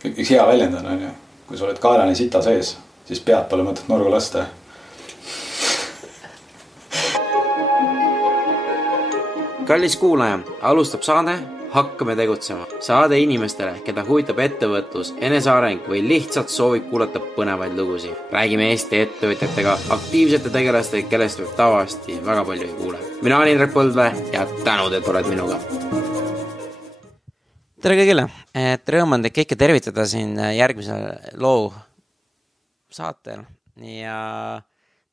üks hea väljend on, kui sa oled kaelani sita sees, siis pead pole mõtet nurga lasta. Kallis kuulaja, alustab saade Hakkame tegutsema. Saade inimestele, keda huvitab ettevõtlus, eneseareng või lihtsalt soovib kuulata põnevaid lugusid. Räägime Eesti ettevõtjatega, aktiivsete tegelastega, kellest võib tavaliselt väga palju ei kuule. Mina olen Indrek Põldvee ja tänud, et oled minuga. Tere kõigile, et rõõm on teid kõike tervitada siin järgmisel loo saatel. Ja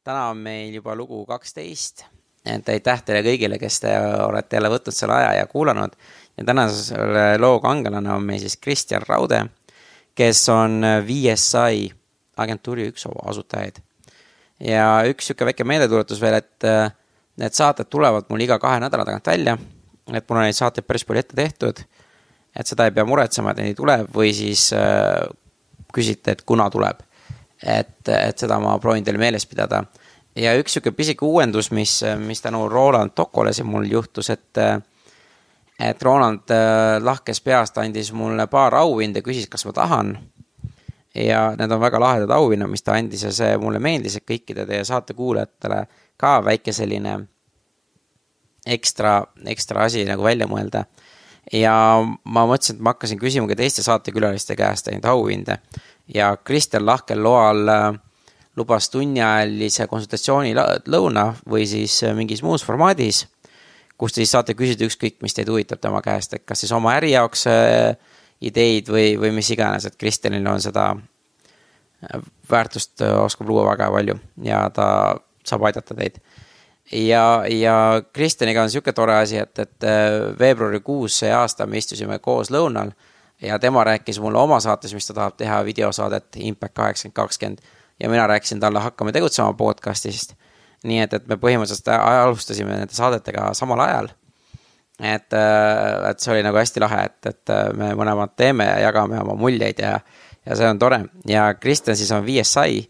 täna on meil juba lugu 12. Et aitäh teile kõigile, kes te olete jälle võtnud selle aja ja kuulanud. Ja tänasele loo kangelane on meil siis Kristjan Raude, kes on VSI agentuuri üks asutajaid. Ja üks siuke väike meeldetuletus veel, et need saated tulevad mul iga 2 nädala tagant välja. Et mul on neid saateid päris palju ette tehtud. Et seda ei pea muretsema, et neid tuleb või siis küsite, et kuna tuleb. Et seda ma proovin teile meeles pidada. Ja üks siuke pisik uuendus, mis tänu Roland Tokole see mul juhtus, et Roland lahkes peast andis mulle paar auhinda, küsis, kas ma tahan. Ja need on väga lahedad auhinnad, mis ta andis ja see mulle meeldis, et kõikide teie saatekuulajatele ka väike selline ekstra asi nagu välja mõelda. Ja ma mõtlesin, et ma hakkasin küsima ka teiste saatekülaliste käest neid auhinde. Ja Kristel lahkel loal lubas tunniajalise konsultatsiooni lõuna või siis mingis muus formaadis, kus te siis saate küsida ükskõik, mis teid huvitab tema käest, et kas siis oma äri jaoks ideid või mis iganes, et Kristelil on seda väärtust oskab luua väga palju ja ta saab aidata teid. Ja Kristjaniga on siuke tore asi, et veebruarikuus see aasta me istusime koos lõunal ja tema rääkis mulle oma saates, mis ta tahab teha videosaadet Impact 8020 ja mina rääkisin talle Hakkame tegutsema podcastist. Nii et me põhimõtteliselt alustasime nende saadetega samal ajal. Et see oli nagu hästi lahe, et me mõlemad teeme ja jagame oma muljeid ja see on tore. Ja Kristjan siis on VSI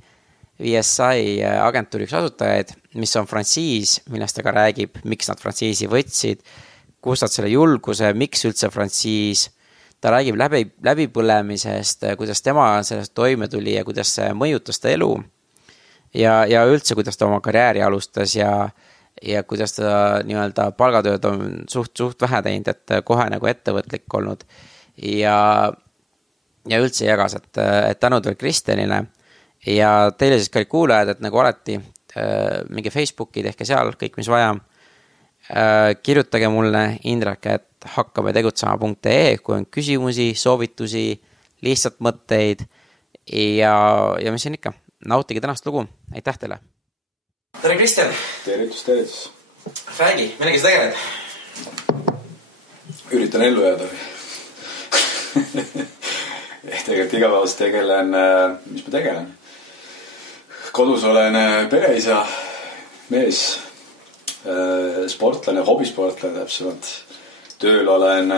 agentuuri üks asutajaid, mis on frantsiis, millest ta ka räägib, miks nad frantsiisi võtsid, kus nad selle julguse, miks üldse frantsiis. Ta räägib läbipõlemisest, kuidas tema sellest toime tuli ja kuidas see mõjutas ta elu ja üldse, kuidas ta oma karjääri alustas ja kuidas ta nii-öelda palgatööd on suht vähe teinud, et kohe nagu ettevõtlik olnud ja üldse jagas, et tänud veel Kristjanile ja teile siis kõik kuulajad, et nagu alati mingi Facebooki tehke seal kõik, mis vaja. Kirjutage mulle Indrek, et hakkametegutsema.ee, kui on küsimusi, soovitusi, lihtsalt mõtteid ja mis on ikka. Nautige tänast lugu. Aitäh teile. Tere Kristjan. Tervitus. Räägi, millega sa tegeled? Üritan ellu jääda. Tegelikult igapäevast tegelen, mis ma tegelen? Kodus olen pereisa, mees, sportlane, hobisportlane täpsemalt. Tööl olen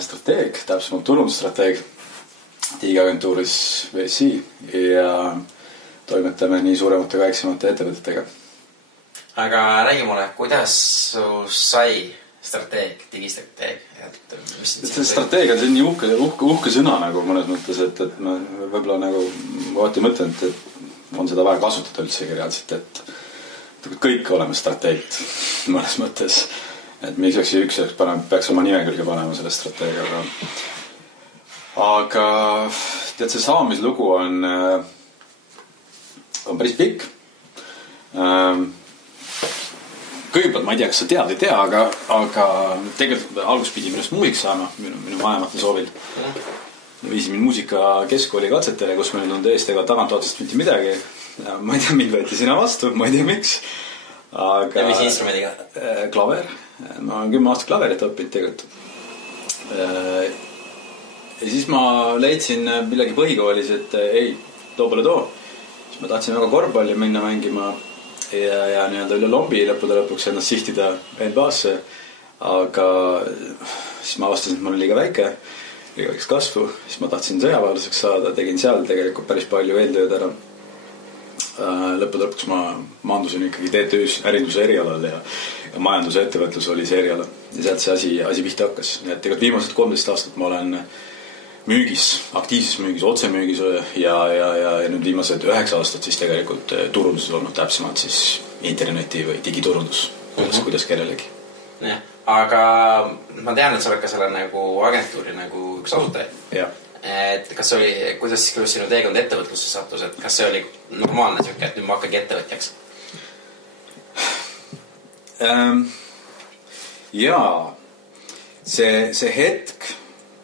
strateeg, täpsemalt turundusstrateeg tiigagentuuris VSI ja toimetame nii suuremate kui väiksemate ettevõtetega. Aga räägi mulle, kuidas sai strateeg, digistrateeg? See strateeg on nii uhke sõna nagu mõnes mõttes, et ma võib-olla nagu vaati mõtlen, et on seda vaja kasutada üldse reaalselt, et kõik oleme strateegid mõnes mõttes. Et me üks peaks oma nime külge panema selle strateegiaga. Aga tead, see saamislugu on päris pikk. Kõigepealt ma ei tea, kas sa tead, ei tea, aga tegelikult algus pidi minust muusiks saama minu vanemate soovil. Viisin mind muusika keskkooli katsetele, kus meil on tõesti ega tagant otsast mitte midagi. Ma ei tea, mind võeti sina vastu, ma ei tea, miks. Aga mis instrumendiga? Klaver. Ma olen 10 aastat klaverit õppinud tegelikult. Ja siis ma leidsin millegi põhikoolis, et ei, too pole too. Siis ma tahtsin väga korvpalli minna mängima ja nii-öelda üle lombi lõpuks ennast sihtida NBA-sse. Aga siis ma avastasin, et ma olen liiga väike, liiga väikest kasvu. Siis ma tahtsin sõjaväelaseks saada, tegin seal tegelikult päris palju eeltööd ära. Lõpuks ma maandusin ikkagi TTÜ-s ärinduse erialal ja majanduse ettevõtlus oli see eriala. Ja sealt see asi pihta hakkas. Et tegelikult viimased 13 aastat ma olen müügis, aktiivses müügis, otsemüügis ja nüüd viimased 9 aastat siis tegelikult turunduses olnud täpsemalt siis interneti või digiturundus, kuidas kellelegi. Jah, aga ma tean, et sa oled ka selle nagu agentuuri nagu üks asutaja. Jah. Et kas oli, kuidas sinu teekond ettevõtlusse sattus, et kas see oli normaalne siuke, et nüüd ma hakkagi ettevõtjaks? Jaa, see hetk,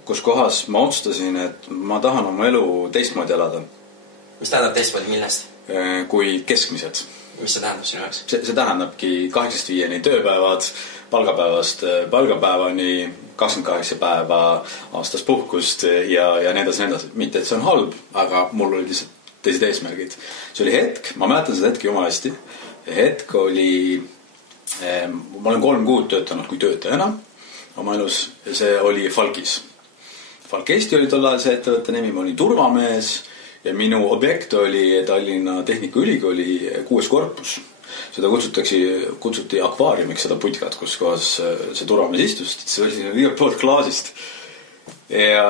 kus kohas ma otsustasin, et ma tahan oma elu teistmoodi elada. Mis tähendab teistmoodi, millest? Kui keskmised. Mis see tähendab sinu jaoks? See tähendabki 8-5 tööpäevad, palgapäevani 28 päeva aastas puhkust ja nii edasi. Mitte, et see on halb, aga mul oli lihtsalt teised eesmärgid. See oli hetk, ma mäletan seda hetki jumala hästi. Hetk oli, ma olen 3 kuud töötanud kui töötajana oma elus, see oli Falkis. Falk Eesti oli tol ajal see ettevõtte nimi, ma olin turvamees ja minu objekt oli Tallinna Tehnikaülikooli 6. korpus. Seda kutsuti akvaariumiks, seda putkat, kus kohas see turvamees istus, see oli igalt poolt klaasist. Ja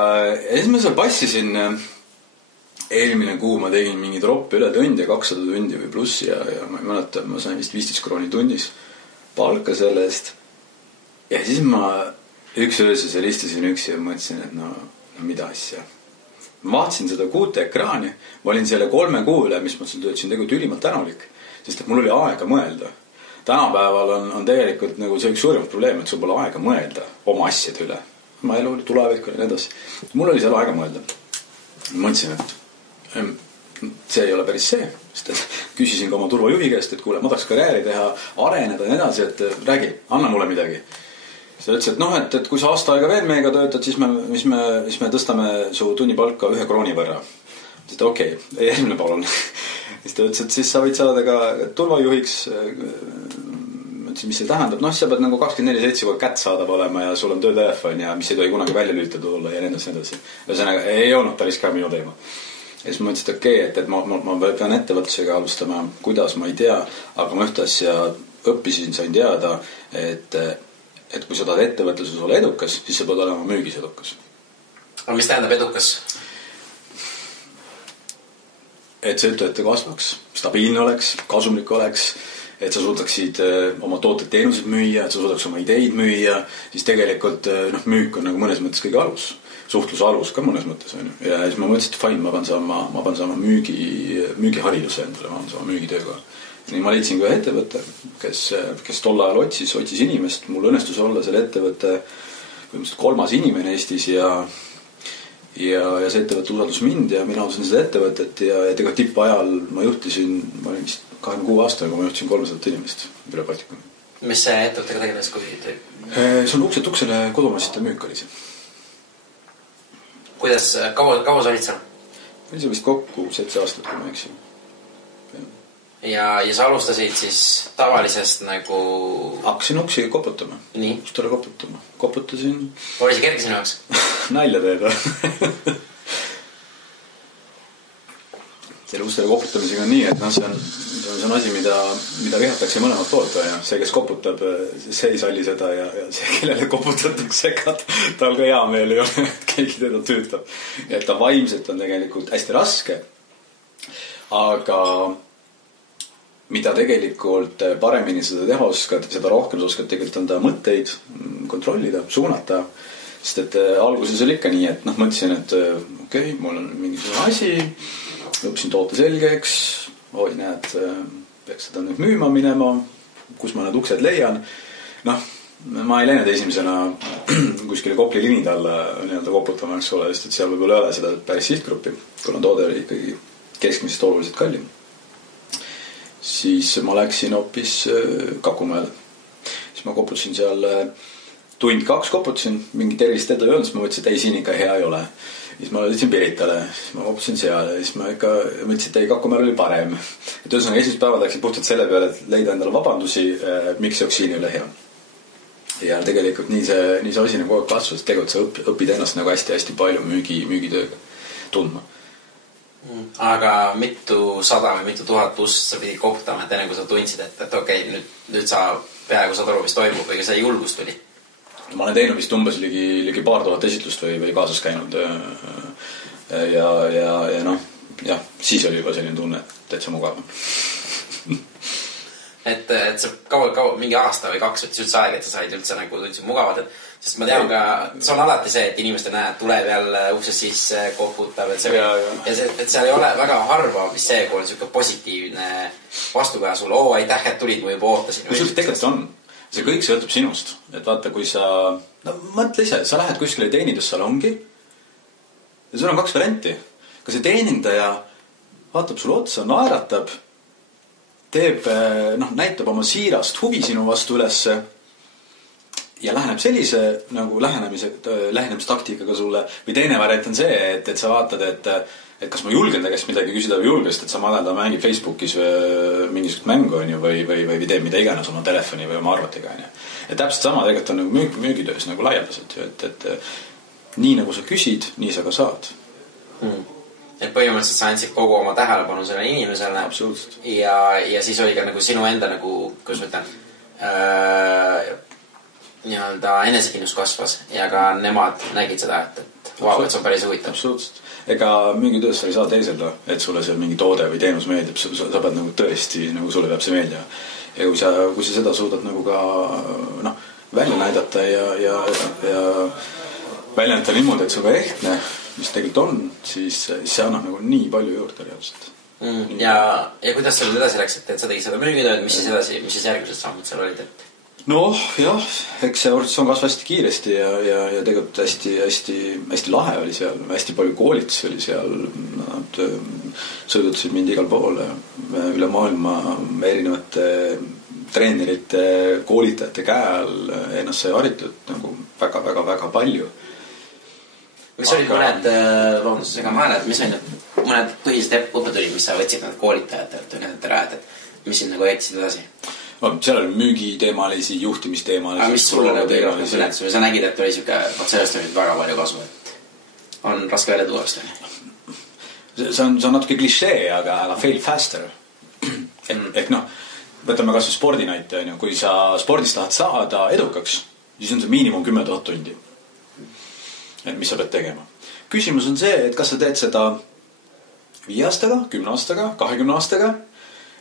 siis ma seal passisin, eelmine kuu ma tegin mingi troppe üle tundi ja 200 tundi või pluss ja ma ei mäleta, ma sain vist 15 krooni tunnis palka selle eest. Ja siis ma üks ööse seal istusin üksi ja mõtlesin, et no mida asja. Ma vaatasin seda 6 ekraani, ma olin selle 3 kuule, mis ma seal töötasin tegelikult ülimalt tänulik, sest et mul oli aega mõelda. Tänapäeval on tegelikult nagu see üks suurim probleem, et sul pole aega mõelda oma asjade üle. Ma elu oli tulevik ja nii edasi. Mul oli seal aega mõelda. Ma mõtlesin, et see ei ole päris see, sest et küsisin ka oma turvajuhi käest, et kuule, ma tahaks karjääri teha, areneda ja nii edasi, et räägi, anna mulle midagi. See ütles, et noh, et kui sa aasta aega veel meiega töötad, siis me tõstame su tunnipalka 1 krooni võrra. Siis ta okei, järgmine palun. Siis ta ütles, et siis sa võid saada ka turvajuhiks. Mis see tähendab? Noh, sa pead nagu 24/7 kui kätt saadab olema ja sul on töötelefon ja mis ei tohi kunagi välja lülitatud olla ja nii edasi. Ühesõnaga, ei olnud päris ka minu teema. Ja siis ma ütlesin, et okei, et ma pean ettevõtlusega alustama, kuidas ma ei tea, aga ma ühte asja õppisin, sain teada, et kui sa tahad ettevõtluses olla edukas, siis sa pead olema müügis edukas. Aga mis tähendab edukas? Et see ettevõte kasvaks, stabiilne oleks, kasumlik oleks, et sa suudaksid oma tooted teenused müüa, et sa suudaks oma ideid müüa, siis tegelikult müük on nagu mõnes mõttes kõige alus. Suhtluse alus ka mõnes mõttes on. Ja siis ma mõtlesin, et fine, ma pean saama müügihariduse endale, ma pean saama müügitööga. Nii ma leidsin ka ettevõtte, kes tol ajal otsis inimest. Mul õnnestus olla selle ettevõtte 3. inimene Eestis ja see ettevõtte usaldus mind ja mina usaldasin seda ettevõtet ja tegelikult tippajal ma olin vist 26 aastane, kui ma juhtisin 300 inimest üle Baltikumi. Mis see ettevõttega tegeles, kui teeb? See on ukselt uksele kodumaasite müük oli see. Kuidas, kaua sa olid seal? Oli see vist kokku 7 aastat, kui ma eksin. Ja sa alustasid siis tavalisest nagu... Hakkasin uksi koputama. Nii? Ustele koputama. Koputasin... Oli see kerge sinu jaoks? Nalja teeda. Selle ustele koputamisega on nii, et see on asi, mida vihatakse mõlemad poolt. Ja see, kes koputab, see ei salli seda ja see, kellele koputatakse, tal ka hea meel ei ole, et keegi teda tüütab. Ja et ta vaimselt on tegelikult hästi raske. Aga... mida tegelikult paremini seda teha oskad, seda rohkem sa oskad tegelikult anda mõtteid, kontrollida, suunata. Sest et alguses oli ikka nii, et mõtlesin, et okei, mul on mingisugune asi, õppisin toote selgeks, näed, peaks seda nüüd müüma minema, kus ma need uksed leian. Ma ei läinud esimesena kuskile Kopli linid alla nii-öelda koputama, eks ole, sest et seal võib-olla ei ole seda päris sihtgruppi, kuna toode oli ikkagi keskmisest oluliselt kallim. Siis ma läksin hoopis Kakumäele. Siis ma koputasin seal 1-2 tundi koputasin, mingi tervist teda ei olnud, siis ma mõtlesin, et ei, siin ikka hea ei ole. Siis ma lõtsin Piritale, siis ma koputasin seal ja siis ma ikka mõtlesin, et ei, Kakumäel oli parem. Et ühesõnaga esimesed päevad läksin puhtalt selle peale, et leida endale vabandusi, miks see oksiini üle hea. Ja tegelikult nii see asi nagu kogu aeg kasvas, et tegelikult sa õpid ennast nagu hästi-hästi palju müügitööga tundma. Aga mitu 100 või mitu 1000 pluss sa pidid koputama, et enne kui sa tundsid, et okei, nüüd sa peaaegu saad aru, mis toimub, või see julgus tuli? ma olen teinud vist umbes ligi paar tuhat esitlust või kaasas käinud ja noh, jah, siis oli juba selline tunne, et täitsa mugav. et sa kaua mingi aasta või 2 võttis üldse aega, et sa said üldse nagu tundsid mugavad, sest ma tean ka, see on alati see, et inimeste näed, tuleb jälle uksest sisse, koputab, et seal ei ole väga harva, mis see kool siuke positiivne vastukaja sulle, aitäh, et tulid, ma juba ootasin. Kui sul tegelikult on, see kõik sõltub sinust, et vaata, kui sa, no mõtle ise, sa lähed kuskile teenindussalongi ja sul on 2 varianti. Ka see teenindaja vaatab sulle otsa, naeratab, teeb, noh, näitab oma siirast huvi sinu vastu ülesse ja läheneb sellise nagu lähenemistaktikaga sulle. Või teine variant on see, et sa vaatad, et kas ma julgen ta käest midagi küsida või julgest, et sa madal ta mängib Facebookis mingisugust mängu on ju, või teeb mida iganes oma telefoni või oma arvutiga on ju. Ja täpselt sama tegelikult on nagu müügitöös nagu laialdaselt ju, et nii nagu sa küsid, nii sa ka saad. Et põhimõtteliselt sa andsid kogu oma tähelepanu selle inimesele. Absoluutselt. Ja siis oli ka nagu sinu enda nagu, kuidas ma ütlen, nii-öelda enesekindlus kasvas ja ka nemad nägid seda, et vau, et see on päris huvitav. Absoluutselt. Ega mingitöös sa ei saa teiselda, et sulle see mingi toode või teenus meeldib, sa pead nagu tõesti, nagu sulle peab see meeldima. Ja kui sa seda suudad nagu ka välja näidata ja välja näidata niimoodi, et see on ka ehtne, mis tegelikult on, siis see annab nagu nii palju juurde reaalselt. Ja kuidas sul edasi läks, et sa tegid seda müügitööd, mis siis edasi, mis siis järgmised sammud seal olid? Noh, jah, eks see organisatsioon kasvas hästi kiiresti ja tegelikult hästi lahe oli seal, hästi palju koolitusi oli seal, nad sõidutasid mind igal poole üle maailma erinevate treenerite, koolitajate käe all, ennast sai haritud nagu väga palju. Mis olid mõned, loodustusega mõned, mis olid mõned põhilised õppetulid, mis sa võtsid need koolitajatelt või need rääd, et mis sind nagu jätsid edasi? Seal oli müügiteemalisi, juhtimisteemalisi. Aga mis sulle nagu kõige rohkem kõnetas või sa nägid, et oli siuke, sellest oli väga palju kasu, et on raske välja tuua vast? See on natuke klišee, aga fail faster. Ehk noh, võtame kas või spordinäite, kui sa spordis tahad saada edukaks, siis on see miinimum 10 000 tundi. Et mis sa pead tegema. Küsimus on see, et kas sa teed seda 5 aastaga, 10 aastaga, 20 aastaga.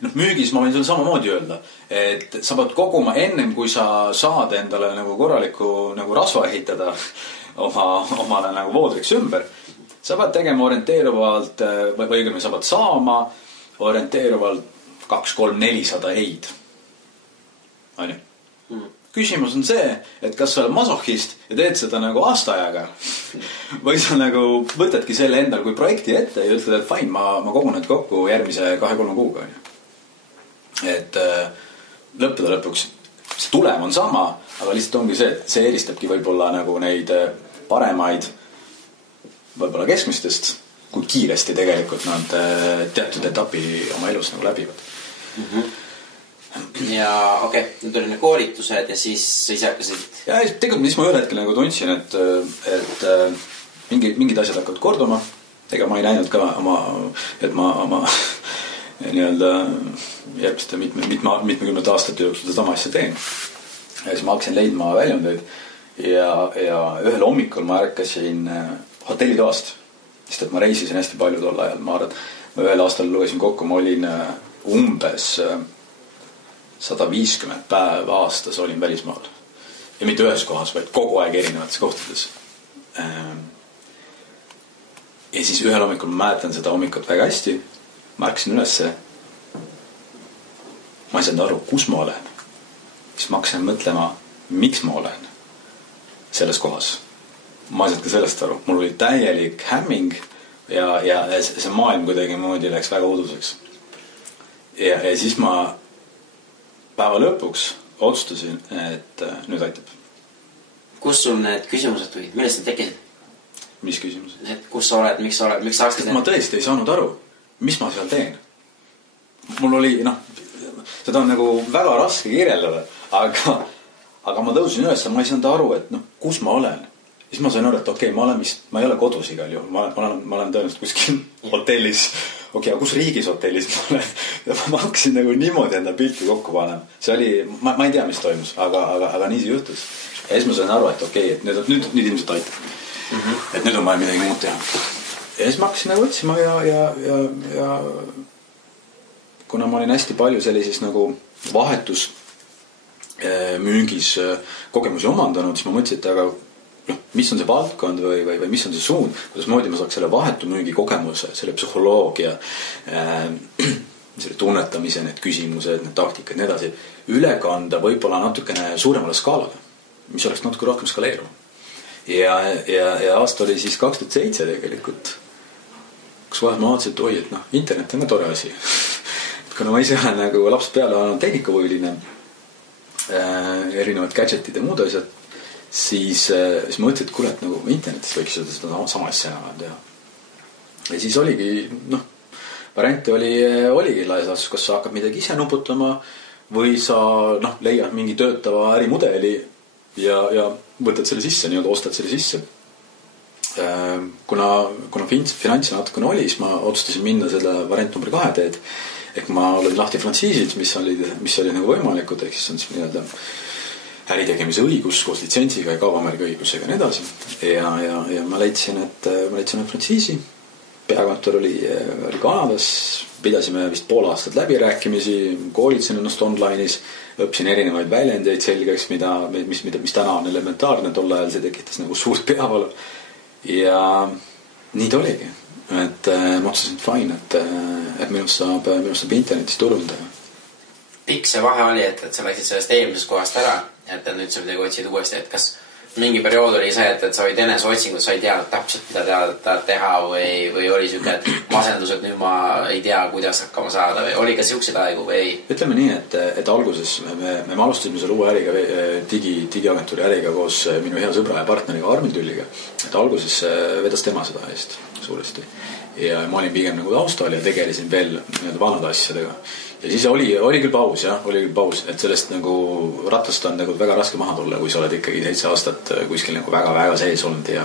Müügis ma võin sulle samamoodi öelda, et sa pead koguma ennem, kui sa saad endale nagu korraliku nagu rasva ehitada omale nagu voodriks ümber. Sa pead tegema orienteeruvalt, või õigemini sa pead saama orienteeruvalt 2, 3, 400 eid. Aini? Küsimus on see, et kas sa oled masohhist ja teed seda nagu aastaajaga või sa nagu võtadki selle endal kui projekti ette ja ütled, et fine, ma kogun need kokku järgmise 2-3 kuuga. Et lõppude lõpuks see tulem on sama, aga lihtsalt ongi see, et see eristabki võib-olla nagu neid paremaid võib-olla keskmistest, kui kiiresti tegelikult nad teatud etapi oma elus nagu läbivad. Ja okei, nüüd oli need koolitused ja siis ise hakkasid. Ja tegelikult, mis ma ühel hetkel nagu tundsin, et mingid asjad hakkavad korduma. Ega ma ei näinud ka et ma oma nii-öelda järgmiste mitmekümnete aastate jooksul seda sama asja teen. Ja siis ma hakkasin leidma väljundeid ja ühel hommikul ma ärkasin hotellitoast, sest et ma reisisin hästi palju tol ajal. Ma ühel aastal lugesin kokku, ma olin umbes 150 päeva aastas olin välismaal. Ja mitte ühes kohas, vaid kogu aeg erinevates kohtades. Ja siis ühel hommikul ma mäletan seda hommikut väga hästi. Ma ärkasin ülesse. Ma ei saanud aru, kus ma olen. Siis ma hakkasin mõtlema, miks ma olen selles kohas. Ma ei saanud ka sellest aru. Mul oli täielik hämming ja see maailm kuidagi moodi läks väga uduseks. Ja siis ma päeva lõpuks otsustasin, et nüüd aitab. Kus sul need küsimused tulid? Millest need tekkisid? Mis küsimused? Et kus sa oled, miks sa oled, miks sa hakkasid? Ma tõesti ei saanud aru, mis ma seal teen. Mul oli, seda on nagu väga raske kirjeldada, aga ma tõusin üles ja ma ei saanud aru, et kus ma olen. Siis ma sain aru, et okei, ma ei ole kodus igal juhul. Ma olen tõenäoliselt kuskil hotellis okei, aga kus riigis hotellis ma olen? Ja ma hakkasin nagu niimoodi enda pilti kokku panema. See oli, ma ei tea, mis toimus, aga nii see juhtus. Ja siis ma sain aru, et okei, et nüüd ilmselt aitab. Et nüüd on vaja midagi muud teha. Ja siis ma hakkasin nagu otsima ja kuna ma olin hästi palju sellises nagu vahetus müügis kogemusi omandanud, siis ma mõtlesin, et aga mis on see valdkond või mis on see suund, kuidas moodi ma saaks selle vahetu müügi kogemuse, selle psühholoogia, selle tunnetamise, need küsimused, need taktikad, nii edasi, üle kanda võib-olla natukene suuremale skaalale, mis oleks natuke rohkem skaleeruv. Ja aasta oli siis 2007 tegelikult, kus vahel ma vaatasin, et oi, et internet on ka tore asi. Kuna ma ise olen nagu lapsed peale olen tehnikahuviline, erinevad gadgetid ja muud asjad, siis ma mõtlesin, et kuule, et nagu internetis võiks seda sama asja enam teha. Ja siis oligi, variante oligi laias, kas sa hakkad midagi ise nuputama või sa leiad mingi töötava ärimudeli ja võtad selle sisse, nii-öelda ostad selle sisse. Kuna finantsi natukene oli, siis ma otsustasin minna selle variant number 2 teed. Ehk ma olin lahti frantsiisid, mis oli nagu võimalikud, ehk siis on siis nii-öelda äritegemise õigus koos litsentsiga ja kaubamärgi õigusega ja nii edasi. Ja ma leidsin, et frantsiisi. Peakontor oli Kanadas. Pidasime vist pool aastat läbirääkimisi, koolitasin ennast online'is, õppisin erinevaid väljendeid selgeks, mis täna on elementaarne, tol ajal see tekitas nagu suurt peavalu. Ja nii ta oligi. Et ma otsustasin, fine, et minust saab internetis turundada. Pikk see vahe oli, et sa läksid sellest eelmisest kohast ära, et nüüd sa midagi otsid uuesti, et kas mingi periood oli see, et sa olid enese otsingut, sa ei teadnud täpselt, mida teha või oli siuke masendus, et nüüd ma ei tea, kuidas hakkama saada või oli ka siukseid aegu või ei? Ütleme nii, et alguses me alustasime selle uue äriga, digiagentuuri äriga koos minu hea sõbra ja partneriga Armin Tülliga. Et alguses vedas tema seda eest suuresti. Ja ma olin pigem nagu taustal ja tegelesin veel vanade asjadega. Ja siis oli küll paus, et sellest nagu ratast on nagu väga raske maha tulla, kui sa oled ikkagi 7 aastat kuskil nagu väga sees olnud ja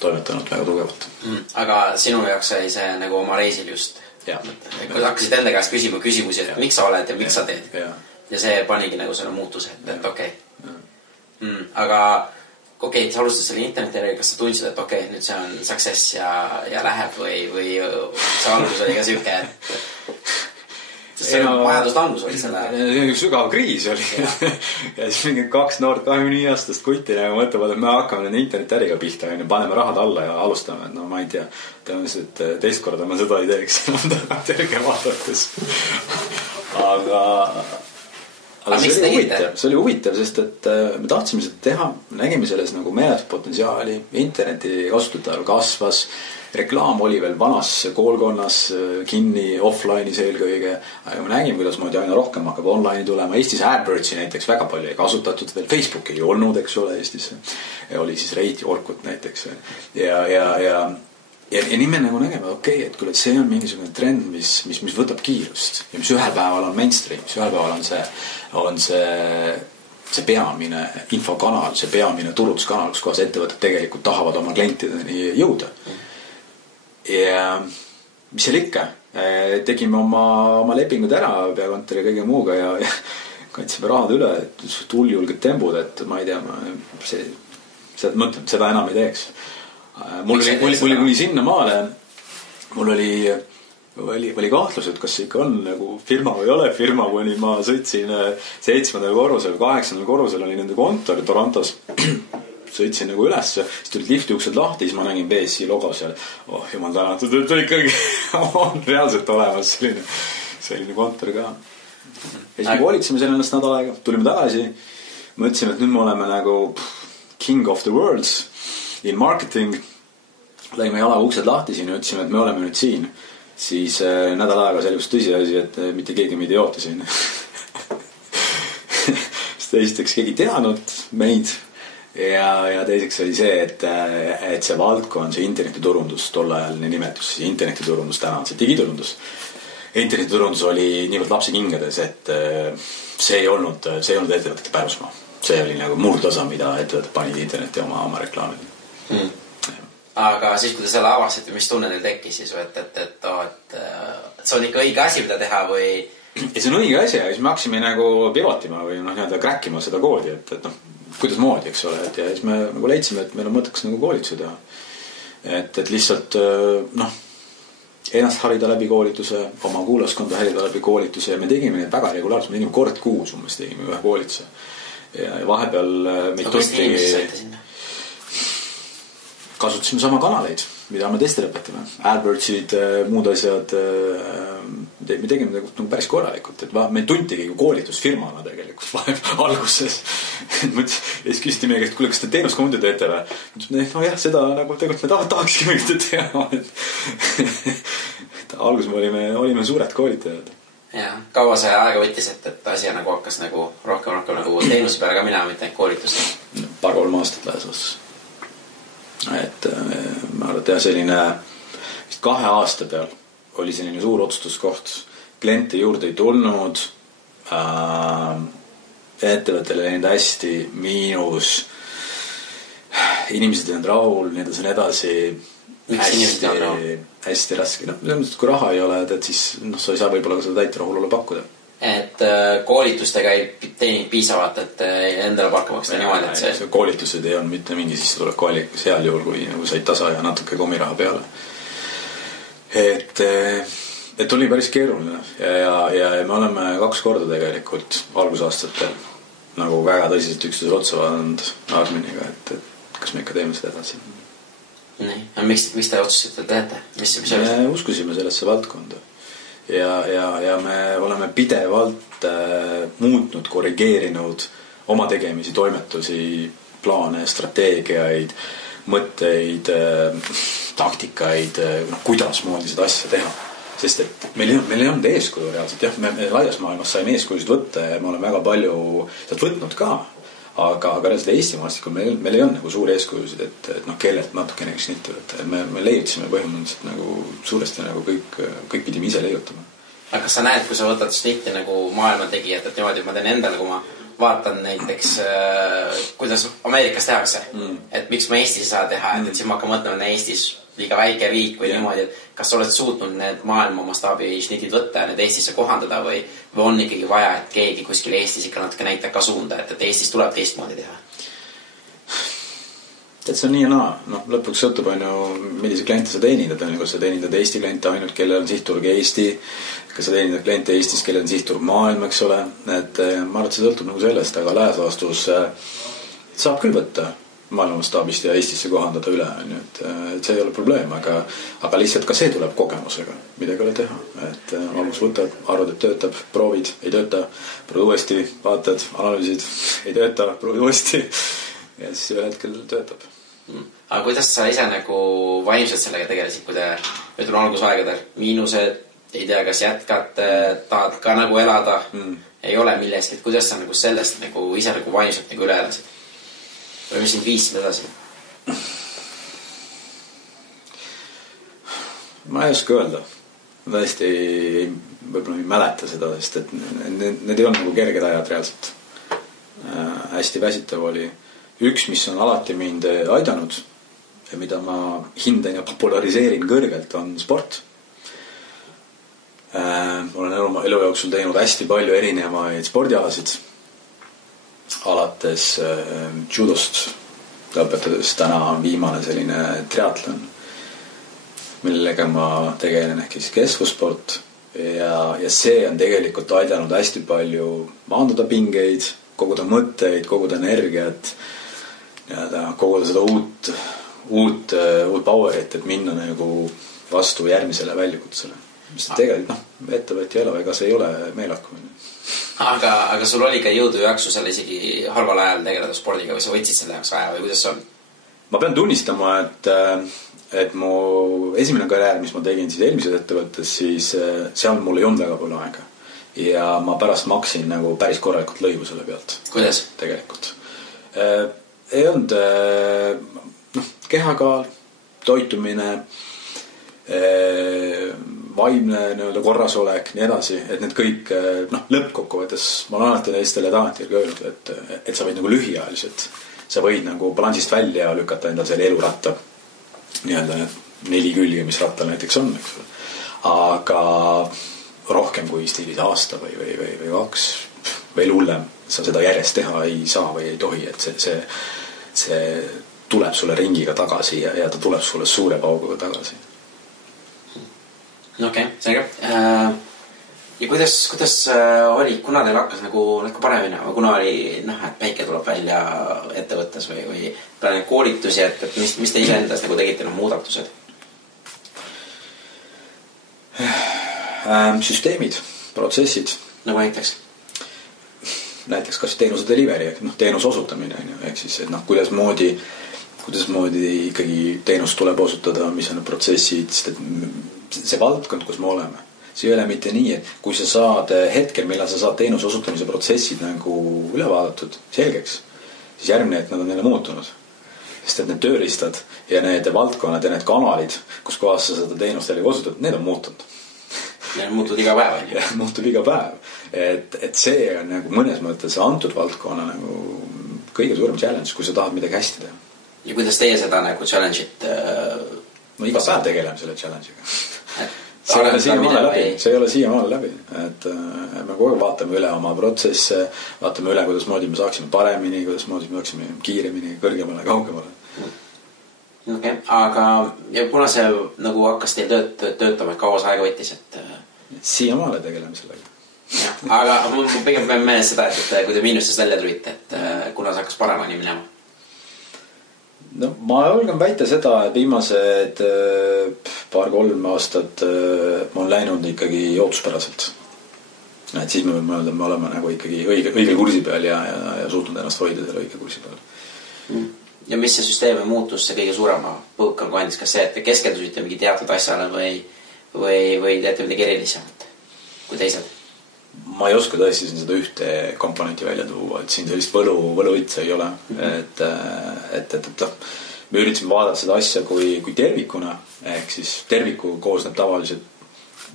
toimetanud väga tugevalt. Aga sinu jaoks sai see nagu oma reisil just. Kui hakkasid enda käest küsima küsimusi, et miks sa oled ja miks sa teed. Ja see panigi nagu selle muutuse, et okei. Aga okei, sa alustasid selle internetiga, kas sa tundsid, et okei, nüüd see on success ja läheb või see algus oli ka siuke, et see majanduslangus oli selle sügav kriis oli ja siis mingi 2 noort 25-aastast kutti nagu mõtlevad, et me hakkame internetiäriga pihta ja paneme rahad alla ja alustame, et ma ei tea, tõenäoliselt teist korda ma seda ei teeks terge vaadates aga see oli huvitav, sest et me tahtsime seda teha, nägime selles nagu meeletut potentsiaali, interneti kasutajal kasvas, reklaam oli veel vanas koolkonnas kinni, offline'is eelkõige, aga me nägime, kuidas moodi aina rohkem hakkab online'i tulema. Eestis AdWordsi näiteks väga palju ei kasutatud, veel Facebook ei olnud, eks ole, Eestis oli siis Reiti Orkut näiteks ja nii me nagu nägeme, okei, et kuule, see on mingisugune trend, mis võtab kiirust ja mis ühel päeval on mainstream, mis ühel päeval on see peamine infokanal, see peamine turunduskanal, kus kohas ettevõtted tegelikult tahavad oma klientideni jõuda. Ja mis seal ikka, tegime oma lepingud ära peakontori kõige muuga ja kandsime rahad üle, et uljulged tembud, et ma ei tea, seda enam ei teeks. Mul oli sinna maale, mul oli kahtlus, et kas see ikka on nagu firma või ei ole firma, kuni ma sõitsin 7. korrusel, 8. korrusel oli nende kontor Torontos. Sõitsin nagu üles, siis tulid lifti uksed lahti, siis ma nägin BSC logo seal. Oh, jumal tänatud, et ikkagi on reaalselt olemas selline kontor ka. Ja siis me koolitsime selle ennast nädal aega, tulime tagasi, mõtlesime, et nüüd me oleme nagu king of the worlds in marketing. Läime jalaga uksed lahti siin ja ütlesime, et me oleme nüüd siin. Siis nädal aega selgus tõsiasi, et mitte keegi meid ei oota siin. Sest esiteks keegi teadnud meid ja teiseks oli see, et see valdkond, see internetiturundus, tol ajaline nimetus, internetiturundus, täna on see digiturundus. Internetiturundus oli niivõrd lapse kingades, et see ei olnud ettevõtete pärusmaa. See oli nagu murdosa, mida ettevõtted panid interneti oma reklaamile. aga siis, kui te selle avasite, mis tunne teil tekkis siis, et see on ikka õige asi, mida teha või? Ja see on õige asi, ja siis me hakkasime nagu pivotima või nii-öelda crackima seda koodi, et kuidas moodi, eks ole, ja siis me nagu leidsime, et meil on mõtteks nagu koolituse teha. Et lihtsalt, ennast harida läbi koolituse, oma kuulaskonda harida läbi koolituse ja me tegime neid väga regulaarselt, me tegime kord kuus umbes tegime ühe koolituse. Ja vahepeal meid kasutasime sama kanaleid, mida me teistele õpetame. Albertsid, muud asjad, me tegime nagu päris korralikult, et meil tuntigi koolitusfirmana tegelikult alguses. Ja siis küsiti meie käest, kuule, kas te teenust ka muidu teete või? No jah, seda nagu tegelikult me tahakski mõjuda teha. Alguses me olime suured koolitajad. Ja, kaua see aega võttis, et asi nagu hakkas nagu rohkem nagu teenuse peale ka minema, mitte koolitust? Paar-3 aastat lähes vastus. Et ma arvan, et jah, selline 2 aasta peal oli selline suur otsustuskoht. Kliente juurde ei tulnud, ettevõttele läinud hästi, miinus, inimesed ei olnud rahul, nii edasi. Hästi raske. Kui raha ei ole, siis sa ei saa võib-olla ka seda täit rahulolu pakkuda. Et koolitustega ei teenid piisavalt, et endale palka maksta niimoodi, et see... Koolitused ei on mitte mingi sissetuleku allik seal juhul, kui nagu said tasa ja natuke komiraha peale. Et oli päris keeruline ja me oleme 2 korda tegelikult algusaastatel nagu väga tõsiselt üksteisele otsa vaadanud Aasminiga, et kas me ikka teeme seda edasi. Nii, miks te otsusite teete? Me uskusime sellesse valdkonda. Ja me oleme pidevalt muutnud, korrigeerinud oma tegemisi, toimetusi, plaane, strateegiaid, mõtteid, taktikaid, kuidas moodi seda asja teha. Sest et meil ei olnud eeskuju reaalselt. Jah, me laias maailmas saime eeskujusid võtta ja me oleme väga palju sealt võtnud ka. Aga reaalselt Eesti maastikul meil ei on nagu suur eeskujusid, et kellelt natukene snitti võtta. Me leiutsime põhimõtteliselt nagu suuresti nagu kõik pidime ise leiutama. Aga kas sa näed, kui sa võtad snitti nagu maailma tegijat, et niimoodi ma teen endale, kui ma vaatan näiteks, kuidas Ameerikas tehakse, et miks ma Eestis ei saa teha, et siis ma hakkan mõtlema, et Eestis liiga väike riik või niimoodi, et kas sa oled suutnud need maailma mastaabi snitid võtta ja need Eestisse kohandada või on ikkagi vaja, et keegi kuskil Eestis ikka natuke näitab ka suunda, et Eestis tuleb teistmoodi teha? Et see on nii ja naa. Lõpuks sõltub millise kliente sa teenindad. Kas sa teenindad Eesti kliente ainult, kellel on sihtturg Eesti, kas sa teenindad kliente Eestis, kellel on sihtturg maailm, eks ole. Et ma arvan, et see sõltub nagu sellest, aga lääs vastus saab küll võtta maailmamastaabist ja Eestisse kohandada üle. Et see ei ole probleem, aga lihtsalt ka see tuleb kogemusega, midagi ole teha. Et algus võtad, arvad, et töötab, proovid, ei tööta, proovid uuesti, vaatad, analüüsid, ei tööta, proovid uuesti ja siis ühel hetkel töötab. Aga kuidas sa ise nagu vaimselt sellega tegelesid, kui te ütleme algusaegadel miinused, ei tea, kas jätkad, tahad ka nagu elada, ei ole milleski, et kuidas sa nagu sellest nagu ise nagu vaimselt nagu üle elasid? Või mis sind viisid edasi? Ma ei oska öelda. Ma tõesti võib-olla ei mäleta seda, sest et need ei olnud nagu kerged ajad reaalselt. Hästi väsitav oli. Üks, mis on alati mind aidanud ja mida ma hindan ja populariseerin kõrgelt, on sport. Olen elu jooksul teinud hästi palju erinevaid spordialasid. Alates judost lõpetades täna on viimane selline triatlon, millega ma tegelen ehk siis kestvussport ja see on tegelikult aidanud hästi palju maandada pingeid, koguda mõtteid, koguda energiat, koguda seda uut powerit, et minna nagu vastu järgmisele väljakutsele. Mis tegelikult ettevõtja elu, ega see ei ole meelakkumine. Aga sul oli ka jõudu jaksu seal isegi halval ajal tegeleda spordiga või sa võtsid selle jaoks aja või kuidas see on? Ma pean tunnistama, et mu esimene karjäär, mis ma tegin siis eelmises ettevõttes, siis seal mul ei olnud väga palju aega. Ja ma pärast maksin nagu päris korralikult lõivu selle pealt. Kuidas? Tegelikult. Ei olnud kehakaal, toitumine, vaimne korrasolek, nii edasi, et need kõik lõppkokkuvõttes ma olen alati teistele tagantjärgi öelnud, et sa võid nagu lühiajaliselt, sa võid nagu balansist välja lükata endal selle eluratta nii-öelda need 4 külge, mis rattal näiteks on, eks ole. Aga rohkem kui stiilis aasta või 2, veel hullem, sa seda järjest teha ei saa või ei tohi, et see tuleb sulle ringiga tagasi ja ta tuleb sulle suure pauguga tagasi. Okei, selge. Ja kuidas oli, kuna teil hakkas nagu paremini, kuna oli, et päike tuleb välja ettevõttes või peale koolitusi, et mis te iseendas nagu tegite muudatused? Süsteemid, protsessid. Nagu näiteks? Näiteks kas teenuse delivery, teenuse osutamine, ehk siis, et kuidas moodi ikkagi teenust tuleb osutada, mis on protsessid, see valdkond, kus me oleme. See ei ole mitte nii, et kui sa saad hetkel, millal sa saad teenuse osutamise protsessid nagu üle vaadatud selgeks, siis järgmine, et nad on jälle muutunud. Sest et need tööriistad ja need valdkonnad ja need kanalid, kus kohas sa seda teenust jälle osutad, need on muutunud. Need muutud iga päev. Ja muutub iga päev. Et see on nagu mõnes mõttes antud valdkonna nagu kõige suurem challenge, kui sa tahad midagi hästi teha. Ja kuidas teie seda nagu challenge'it? No iga päev tegeleme selle challenge'iga. See ei ole siiamaale läbi. Et me kogu aeg vaatame üle oma protsesse, vaatame üle, kuidas moodi me saaksime paremini, kuidas moodi me saaksime kiiremini, kõrgemale, kaugemale. Okay. Aga ja kuna see nagu hakkas teil töötama, et kaua see aega võttis? Siiamaale tegeleme sellega. Aga ma pigem pean meeles seda, et kui te miinustest välja tulite, et kuna see hakkas paremini minema? No, ma julgen väita seda, et viimased 2-3 aastat ma olen läinud ikkagi ootuspäraselt. Et siis me võime öelda, et me oleme nagu ikkagi õige kursi peal ja suutnud ennast hoida selle õige kursi peal. Ja mis see süsteemi muutus see kõige suurema põukan kandis? Kas see, et te keskendusite mingi teatud asjale või teete midagi erilisemat kui teised? Ma ei oska tõesti siin seda ühte komponenti välja tuua, et siin sellist võluütse ei ole. Et me üritasime vaadata seda asja kui tervikuna, ehk siis terviku koosneb tavaliselt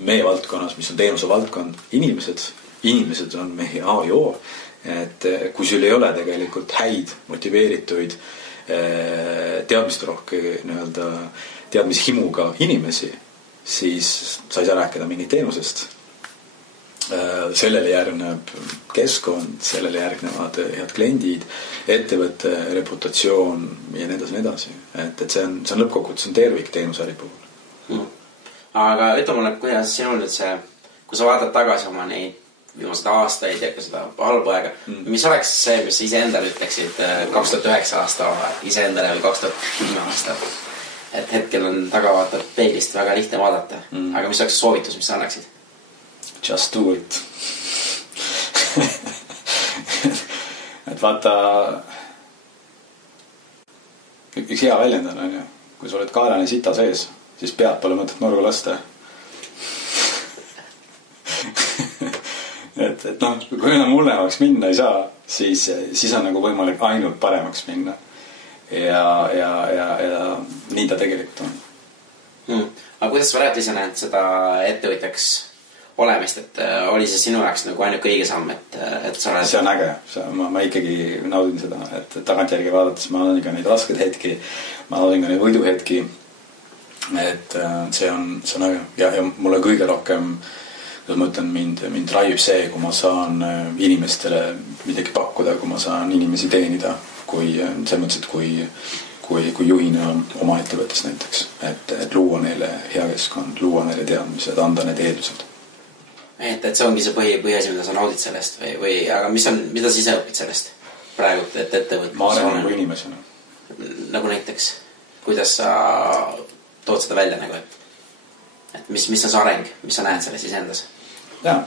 meie valdkonnas, mis on teenuse valdkond, inimesed on meie A ja O. Et kui sul ei ole tegelikult häid, motiveerituid, teadmishimuga inimesi, siis sa ei saa rääkida mingit teenusest. Sellele järgneb keskkond, sellele järgnevad head kliendid, ettevõtte reputatsioon ja nii edasi. Et see on lõppkokkuvõttes tervik teenusäri puhul. Aga ütle mulle, kuidas sinul nüüd see, kui sa vaatad tagasi oma neid viimased aastaid ja ka seda halba aega, mis oleks see, mis sa iseendale ütleksid 2009 aasta iseendale või 2010 aasta? Et hetkel on taga vaatad peeglist väga lihtne vaadata. Aga mis oleks soovitus, mis sa annaksid? Just do it. Et vaata, üks hea väljend on, kui sa oled kaelane sita sees, siis pead pole mõtet norgu lasta. et kui enam hullemaks minna ei saa, siis on nagu võimalik ainult paremaks minna. Ja nii ta tegelikult on. Aga kuidas sa rääd ise näed seda ettevõtjaks olemist, et oli see sinu jaoks nagu ainuke õige samm, et sa oled... See on äge, ma ikkagi naudin seda, et tagantjärgi vaadates ma naudin ka neid rasked hetki, ma naudin ka neid võiduhetki, et see on äge ja mulle kõige rohkem, kui ma ütlen, mind drive see, kui ma saan inimestele midagi pakkuda, kui ma saan inimesi teenida, kui see mõttes, et kui juhina oma ettevõttes näiteks, et luua neile hea keskkond, luua neile teadmised, anda need eeldused. Et see ongi see põhiasi, mida sa naudid sellest või aga mida sa ise õpid sellest praegu, et ettevõtmis? Ma arenan nagu inimesena. Nagu näiteks, kuidas sa tood seda välja nagu, et mis on see areng, mis sa näed selles iseendas? Jaa,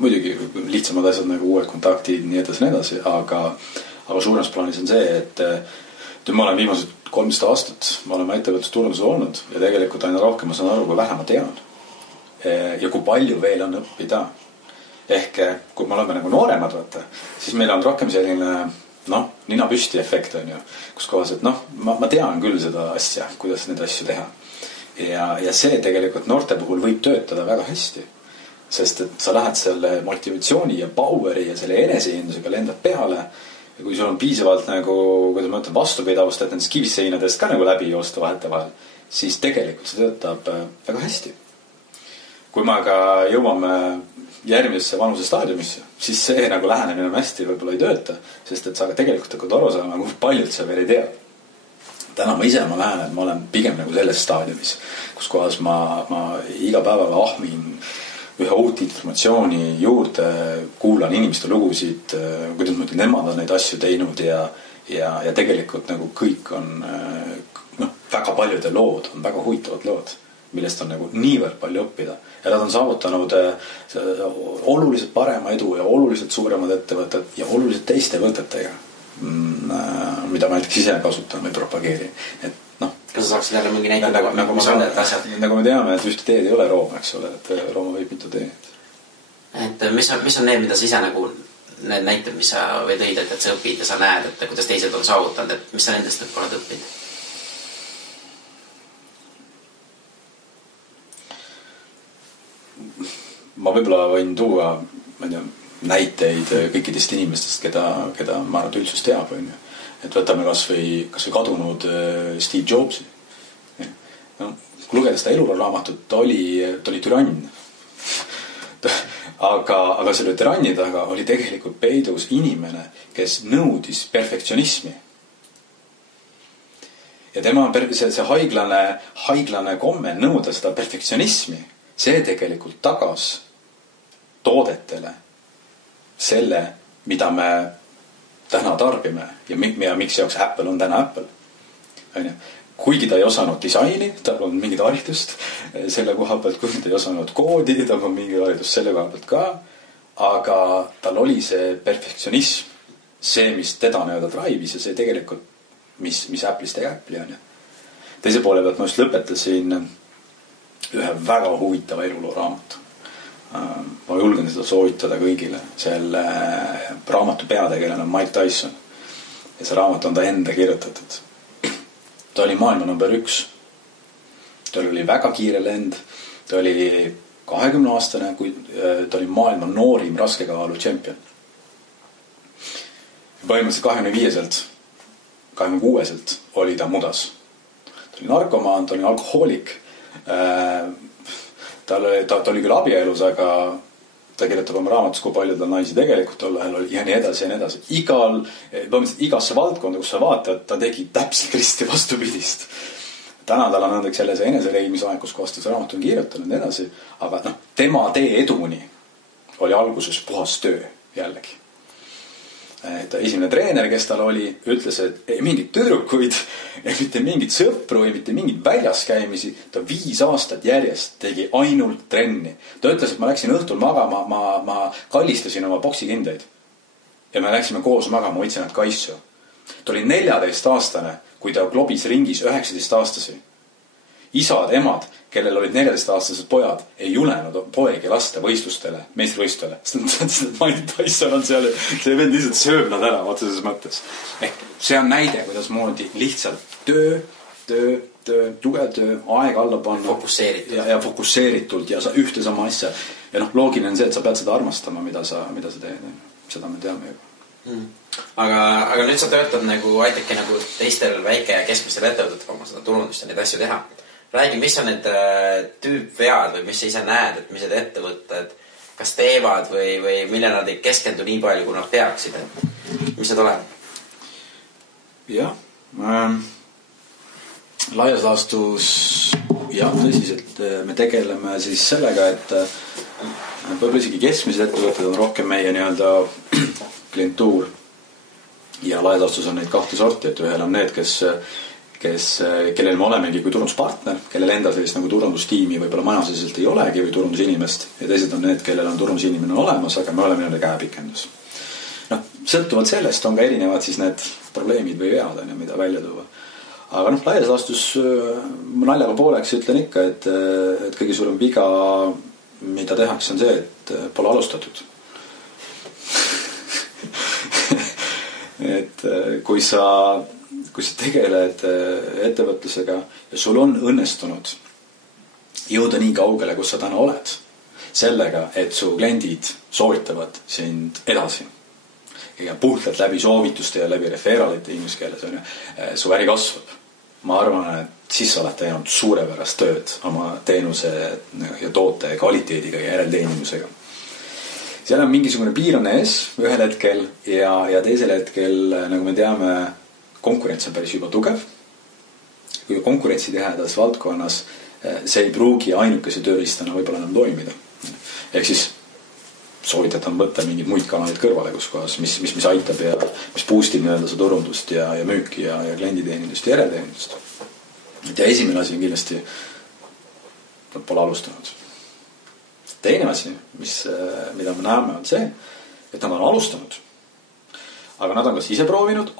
muidugi lihtsamad asjad nagu uued kontaktid, nii edasi, aga suuremas plaanis on see, et ma olen viimased 13 aastat, ma olen ettevõtlusturundusel olnud ja tegelikult aina rohkem ma saan aru, kui vähe ma tean. Ja kui palju veel on õppida. Ehk kui me oleme nagu nooremad, siis meil on rohkem selline nina püsti efekt on ju, kus kohas, et ma tean küll seda asja, kuidas neid asju teha. Ja see tegelikult noorte puhul võib töötada väga hästi, sest et sa lähed selle motivatsiooni ja poweri ja selle eneseindusega lendad peale, kui sul on piisavalt nagu, kuidas ma ütlen, vastupidavust, et nendest kivisseinadest ka nagu läbi joosta vahetevahel, siis tegelikult see töötab väga hästi. Kui me aga jõuame järgmisesse vanuse staadiumisse, siis see nagu lähenemine hästi võib-olla ei tööta, sest et sa tegelikult hakkad aru saama, kui paljud sa veel ei tea. Täna ma lähen, et ma olen pigem nagu selles staadiumis, kus kohas ma iga päeval ahmin ühe uut informatsiooni juurde, kuulan inimeste lugusid, kuidas ma ütlen, nemad on neid asju teinud ja tegelikult nagu kõik on, väga paljude lood on väga huvitavad lood, millest on nagu niivõrd palju õppida. Ja nad on saavutanud oluliselt parema edu ja oluliselt suuremad ettevõtted ja oluliselt teiste võtetega, mida ma näiteks ise kasutan või propageerin. Et kas sa saaksid jälle mingi näite, mis on need asjad? Nagu me teame, et ühte teed ei ole Rooma, eks ole, et Rooma võib mitu teed. Et mis on need, mida sa ise nagu, need näited, mis sa või tõid, et sa õpid ja sa näed, et kuidas teised on saavutanud, et mis sa nendest oled õppinud? Ma võib-olla võin tuua, ma ei tea, näiteid kõikidest inimestest, keda ma arvan, et üldsus teab, on ju. Et võtame kas või kadunud Steve Jobsi. No, kui lugedes ta eluraamatut, ta oli türann. aga selle türanni taga oli tegelikult peidus inimene, kes nõudis perfektsionismi. Ja tema see haiglane komme nõuda seda perfektsionismi, see tegelikult tagas toodetele selle, mida me täna tarbime ja miks jaoks Apple on täna Apple. Kuigi ta ei osanud disaini, tal on mingid haridust selle koha pealt, kuigi ta ei osanud koodi, tal on mingi haridust selle koha pealt ka, aga tal oli see perfektsionism, see, mis teda drive'is ja see tegelikult, mis Apple'is tegi Apple'i on. Teise poole pealt ma just lõpetasin ühe väga huvitava eluloo raamatu. Ma julgen seda soovitada kõigile. Selle raamatu peategelane on Mike Tyson ja see raamat on ta enda kirjutatud. Ta oli maailma number 1. Ta oli väga kiire lend. Ta oli 20-aastane, kui ta oli maailma noorim raskekaalu tšempion. Põhimõtteliselt 25-selt, 26-selt oli ta mudas. Ta oli narkomaan, ta oli alkohoolik. Ta oli küll abielus, aga ta kirjutab oma raamatus, kui palju tal naisi tegelikult tol ajal oli ja nii edasi ja nii edasi. Igasse valdkonda, kus sa vaatad, ta tegi täpselt risti vastupidist. Täna tal on näiteks jälle see enesereimise aeg, kus kohastas raamat on kirjutanud ja nii edasi, aga tema tee eduni oli alguses puhas töö jällegi. Et esimene treener, kes tal oli, ütles, et mingid tüdrukuid, mitte mingid sõpru, mitte mingid väljas käimisi, ta 5 aastat järjest tegi ainult trenni. Ta ütles, et ma läksin õhtul magama, ma kallistasin oma boksikindeid. Ja me läksime koos magama, võtsin nad kaisu. Ta oli 14-aastane, kui ta klobis ringis 19-aastasi. Isad, emad, kellel olid 14-aastased pojad, ei julenud poegi lasta võistlustele, meistrivõistlustele. Sest Mike Tyson on seal, see vend lihtsalt sööb nad ära otseses mõttes. See on näide, kuidas moodi lihtsalt töö, tugev töö, aeg alla panna. Ja fokusseeritult ja sa ühte sama asja. Ja loogiline on see, et sa pead seda armastama, mida sa teed. Seda me teame juba. Aga nüüd sa töötad aitake teistel väike- ja keskmistel ettevõtetel oma seda turundust ja neid asju teha. Räägi, mis on need tüüpvead või mis sa ise näed, et mis need ettevõtted kas teevad või mille nad ei keskendu nii palju, kui nad peaksid, et mis need olevad? Jah, laias laastus tõsiselt me tegeleme siis sellega, et võib-olla isegi keskmised ettevõtted on rohkem meie klientuur ja laias laastus on neid 2 sorti, et ühel on need, kellel me olemegi kui turunduspartner, kellel enda sellist turundustiimi võib-olla majasiselt ei olegi või turundusinimest ja teised on need, kellel on turundusinimene olemas, aga me oleme nende käepikendus. Sõltuvalt sellest on ka erinevad siis need probleemid või vead, mida välja tuua. Aga laias laastus naljaga pooleks ütlen ikka, et kõige suurem viga, mida tehakse, on see, et pole alustatud. Et kui sa tegeled ettevõtlusega ja sul on õnnestunud jõuda nii kaugele, kus sa täna oled, sellega, et su kliendid soovitavad sind edasi ja puhtalt läbi soovituste ja läbi referaalite inglise keeles on ju, su äri kasvab. Ma arvan, et siis sa oled teinud suurepärast tööd oma teenuse ja toote kvaliteediga ja järelteenimusega. Seal on mingisugune piirane ees ühel hetkel ja teisel hetkel, nagu me teame, konkurents on päris juba tugev. Kui konkurentsitihedas valdkonnas see ei pruugi ainukese tööriistana võib-olla enam toimida. Ehk siis soovitataan võtta mingeid muid kanaleid kõrvale, kus kohas, mis aitab ja mis boostib nii-öelda su turundust ja müüki ja klienditeenindust ja järelteenindust. Ja esimene asi on kindlasti, nad pole alustanud. Teine asi, mida me näeme, on see, et nad on alustanud. Aga nad on kas ise proovinud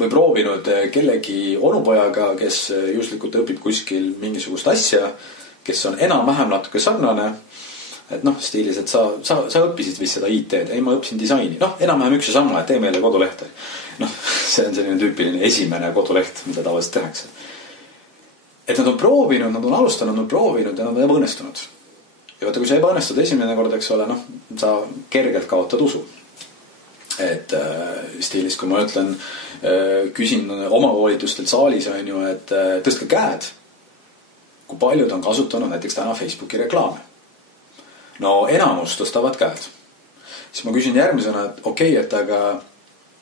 või proovinud kellegi onupojaga, kes juhuslikult õpib kuskil mingisugust asja, kes on enam-vähem natuke sarnane. Et stiilis, et sa õppisid vist seda IT-d. Ei, ma õppisin disaini. Enam-vähem üks ja sama, et tee meile kodulehte. See on selline tüüpiline esimene koduleht, mida tavaliselt tehakse. Et nad on proovinud, nad on alustanud, nad on proovinud ja nad on ebaõnnestunud. Ja vaata, kui sa ebaõnnestud esimene kord, eks ole, sa kergelt kaotad usu. Et stiilis, kui ma ütlen, küsin oma koolitustel saalis on ju, et tõstke käed, kui paljud on kasutanud näiteks täna Facebooki reklaame. Enamus tõstavad käed. Siis ma küsin järgmisena, et okei, et aga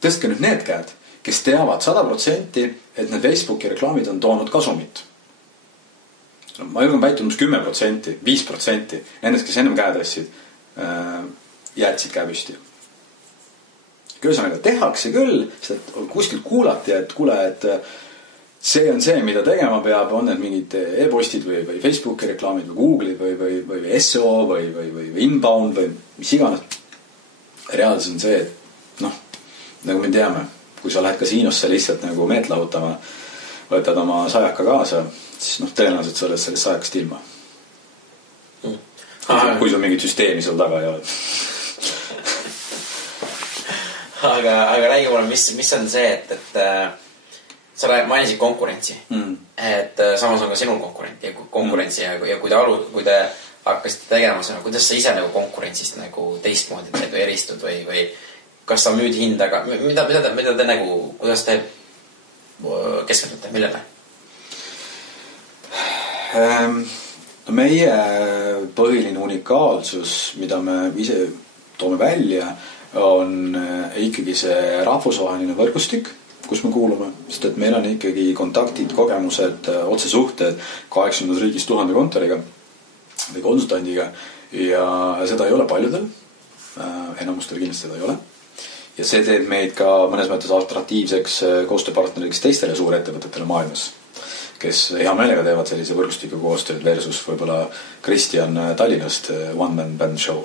tõstke nüüd need käed, kes teavad 100%, et need Facebooki reklaamid on toonud kasumit. Ma julgen väita umbes 10%, 5%, nendest, kes ennem käed tõstsid, jätsid käe püsti. Ühesõnaga, tehakse küll, sest kuskilt kuulati, et kuule, et see on see, mida tegema peab, on need mingid e-postid või Facebooki reklaamid või Google'id või SEO või inbound või mis iganes. Reaalsus on see, et nagu me teame, kui sa lähed kasiinosse lihtsalt nagu meet lahutama, võtad oma sajaka kaasa, siis tõenäoliselt sa oled sellest sajakast ilma. Kui sul mingit süsteemi sul taga ei ole. Aga räägi mulle, mis on see, et sa mainisid konkurentsi, et samas on ka sinul konkurentsi ja kui te hakkasite tegema seda, kuidas sa ise nagu konkurentsist nagu teistmoodi teed või eristud või kas sa müüd hindaga, mida te nagu, kuidas te keskendute, millele? Meie põhiline unikaalsus, mida me ise toome välja, on ikkagi see rahvusvaheline võrgustik, kus me kuulume, sest et meil on ikkagi kontaktid, kogemused, otsesuhted 80 riigis 1000 kontoriga või konsultandiga ja seda ei ole paljudel, enamustel kindlasti seda ei ole. Ja see teeb meid ka mõnes mõttes alternatiivseks koostööpartneriks teistele suurettevõtetele maailmas, kes hea meelega teevad sellise võrgustiku koostööd versus võib-olla Kristjan Tallinnast One Man Band Show.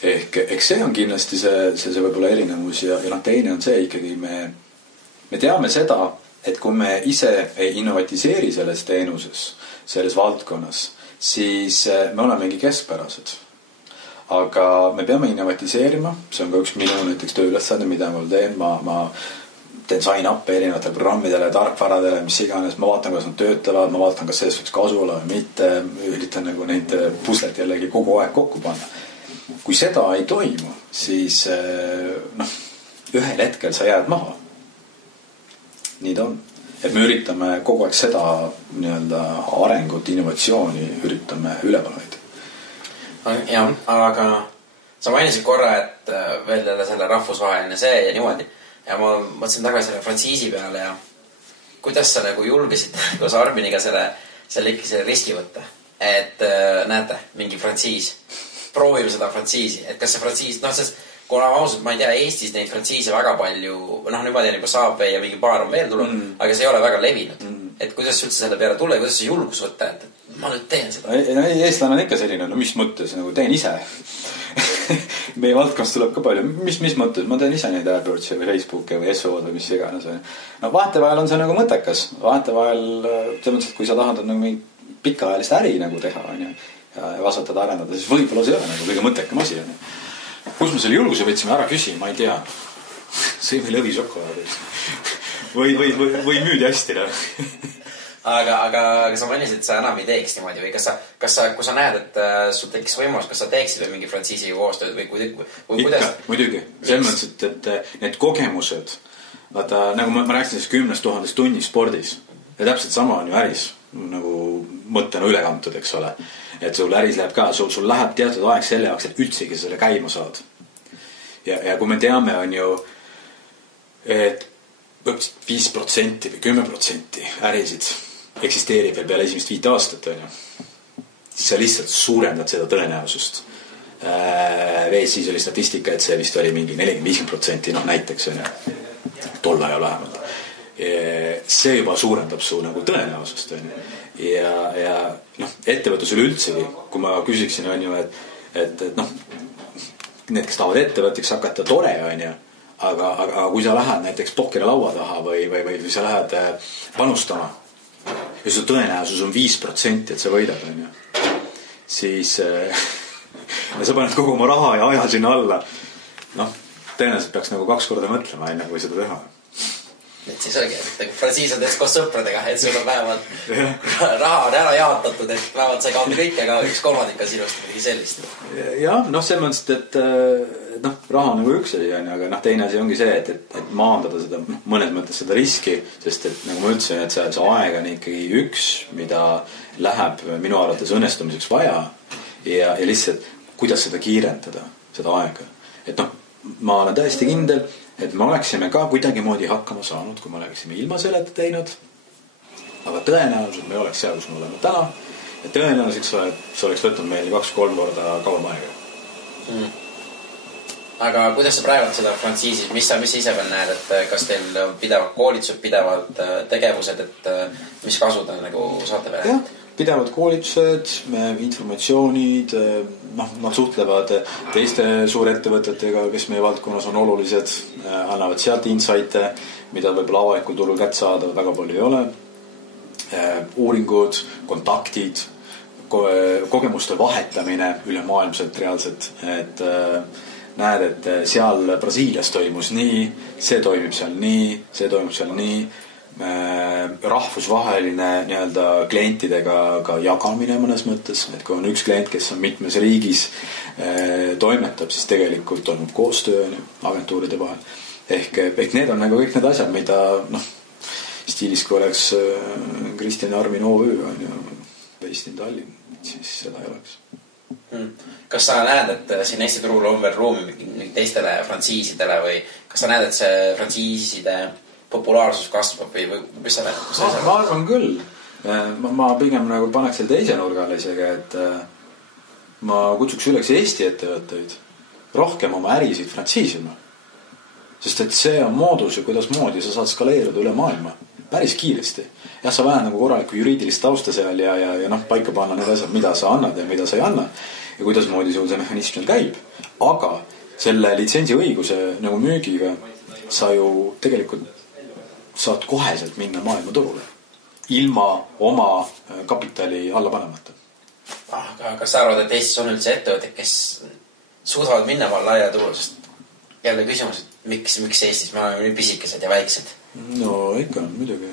Ehk see on kindlasti see võib-olla erinevus ja teine on see ikkagi me teame seda, et kui me ise ei innovatiseeri selles teenuses, selles valdkonnas, siis me olemegi keskpärased. Aga me peame innovatiseerima, see on ka üks minu näiteks tööülesande, mida ma teen, ma teen sign up erinevatele programmidele, tarkvaradele, mis iganes, ma vaatan, kuidas nad töötavad, ma vaatan, kas sellest võiks kasu olla või mitte, üritan nagu neid puslet jällegi kogu aeg kokku panna. Kui seda ei toimu, siis ühel hetkel sa jääd maha. Nii ta on. Et me üritame kogu aeg seda nii-öelda arengut, innovatsiooni üritame üleval hoida. Ja, aga sa mainisid korra, et veel selle rahvusvaheline see ja niimoodi. Ja ma mõtlesin tagasi selle frantsiisi peale ja kuidas sa nagu julgesid koos Arminiga selle riski võtta. Et näete, mingi frantsiis. Proovime seda frantsiisi, et kas see frantsiis, sest kuna ausalt, ma ei tea, Eestis neid frantsiise väga palju, nüüd ma tean juba saab ja mingi paar on veel tulnud, aga see ei ole väga levinud. Et kuidas üldse selle peale tulla ja kuidas see julgus võtta, et ma nüüd teen seda? Eestlane on ikka selline, mis mõttes, nagu teen ise. Meie valdkonnas tuleb ka palju, mis mõttes, ma teen ise neid AdWordsi või Facebooki või SEO või mis iganes. Vahetevahel on see nagu mõttekas, vahetevahel, see mõttes, et kui sa tahad nagu pikaajalist äri nagu teha, ja vasatada arendada, siis võib-olla see ei ole nagu kõige mõttekam asi. Kus me selle julguse võtsime ära küsi, ma ei tea. Sõime lõvi šokolaadi. Või müüdi hästi. aga sa mainisid, et sa enam ei teeks niimoodi või kui sa näed, et sul tekkis võimalus, kas sa teeksid või mingi frantsiisiga koostööd või kuidas? Ikka, muidugi. Selles mõttes, et need kogemused, vaata, nagu ma rääkisin 10 000 tunni spordis ja täpselt sama on ju äris, nagu mõttena üle kantud, eks ole. Et sul äris läheb ka, sul läheb teatud aeg selle jaoks, et üldsegi selle käima saad. Ja kui me teame, on ju, et 5% või 10% ärisid eksisteerib veel peale esimest 5 aastat, on ju. Siis sa lihtsalt suurendad seda tõenäosust. Vees siis oli statistika, et see vist oli mingi 40-50%, noh näiteks, on ju. Tol ajal vähemalt. See juba suurendab su nagu tõenäosust, on ju. Ja noh, ettevõtlusel üldsegi, kui ma küsiksin, on ju, et noh, need, kes tahavad ettevõtteks hakata, tore, on ju. Aga kui sa lähed näiteks pokkeri laua taha või sa lähed panustama ja su tõenäosus on 5%, et sa võidad, on ju, siis ja sa paned kogu oma raha ja aja sinna alla, noh, tõenäoliselt peaks nagu 2 korda mõtlema enne, kui seda teha. Et siis oligi, et frantsiis on teist koos sõpradega, et sul on vähemalt raha on ära jaotatud, et vähemalt sa ei kaota kõik, aga 1/3 on sinust midagi sellist. Jah, noh, see mõttes, et noh, raha on nagu üks asi, aga noh, teine asi ongi see, et maandada seda, mõnes mõttes seda riski, sest et nagu ma ütlesin, et see aeg on ikkagi üks, mida läheb minu arvates õnnestumiseks vaja ja lihtsalt, kuidas seda kiirendada, seda aega. Et noh, ma olen täiesti kindel, et me oleksime ka kuidagimoodi hakkama saanud, kui me oleksime ilma selleta teinud, aga tõenäoliselt me ei oleks seal, kus me oleme täna ja tõenäoliselt see oleks võtnud meil 2-3 korda kauem aega. Aga kuidas sa praegu seda frantsiisis, mis sa ise veel näed, et kas teil on pidevalt koolitused, pidevalt tegevused, et mis kasud on nagu saate peale? Jah, pidevalt koolitused, informatsioonid, noh, nad suhtlevad teiste suurettevõtetega, kes meie valdkonnas on olulised, annavad sealt insight'e, mida võib-olla avalikul turul kätt saada väga palju ei ole. Uuringud, kontaktid, kogemuste vahetamine ülemaailmselt reaalselt, et näed, et seal Brasiilias toimus nii, see toimib seal nii, see toimub seal nii, rahvusvaheline nii-öelda klientidega ka jagamine mõnes mõttes, et kui on üks klient, kes on mitmes riigis toimetab, siis tegelikult toimub koostöö agentuuride vahel. Ehk need on nagu kõik need asjad, mida noh, stiilis kui oleks Kristjan Armin OÜ on ju based in Tallinn, siis seda ei oleks. Kas sa näed, et siin Eesti turul on veel ruumi teistele frantsiisidele või kas sa näed, et see frantsiiside populaarsus kasvab või mis sa näed? Ma arvan küll. Ma pigem nagu paneks selle teise nurgale isegi, et ma kutsuks üleks Eesti ettevõtteid rohkem oma ärisid frantsiisima. Sest et see on moodus ja kuidas moodi sa saad skaleeruda üle maailma päris kiiresti. Jah, sa vähed nagu korralikku juriidilist tausta seal ja noh, paika panna need asjad, mida sa annad ja mida sa ei anna ja kuidas moodi sul see mehhanism seal käib. Aga selle litsentsi õiguse nagu müügiga sa ju tegelikult saad koheselt minna maailmaturule ilma oma kapitali alla panemata. Aga kas sa arvad, et Eestis on üldse ettevõtted, kes suudavad minna laia turul, sest jälle küsimus, et miks Eestis me oleme nii pisikesed ja väiksed? No ikka, muidugi.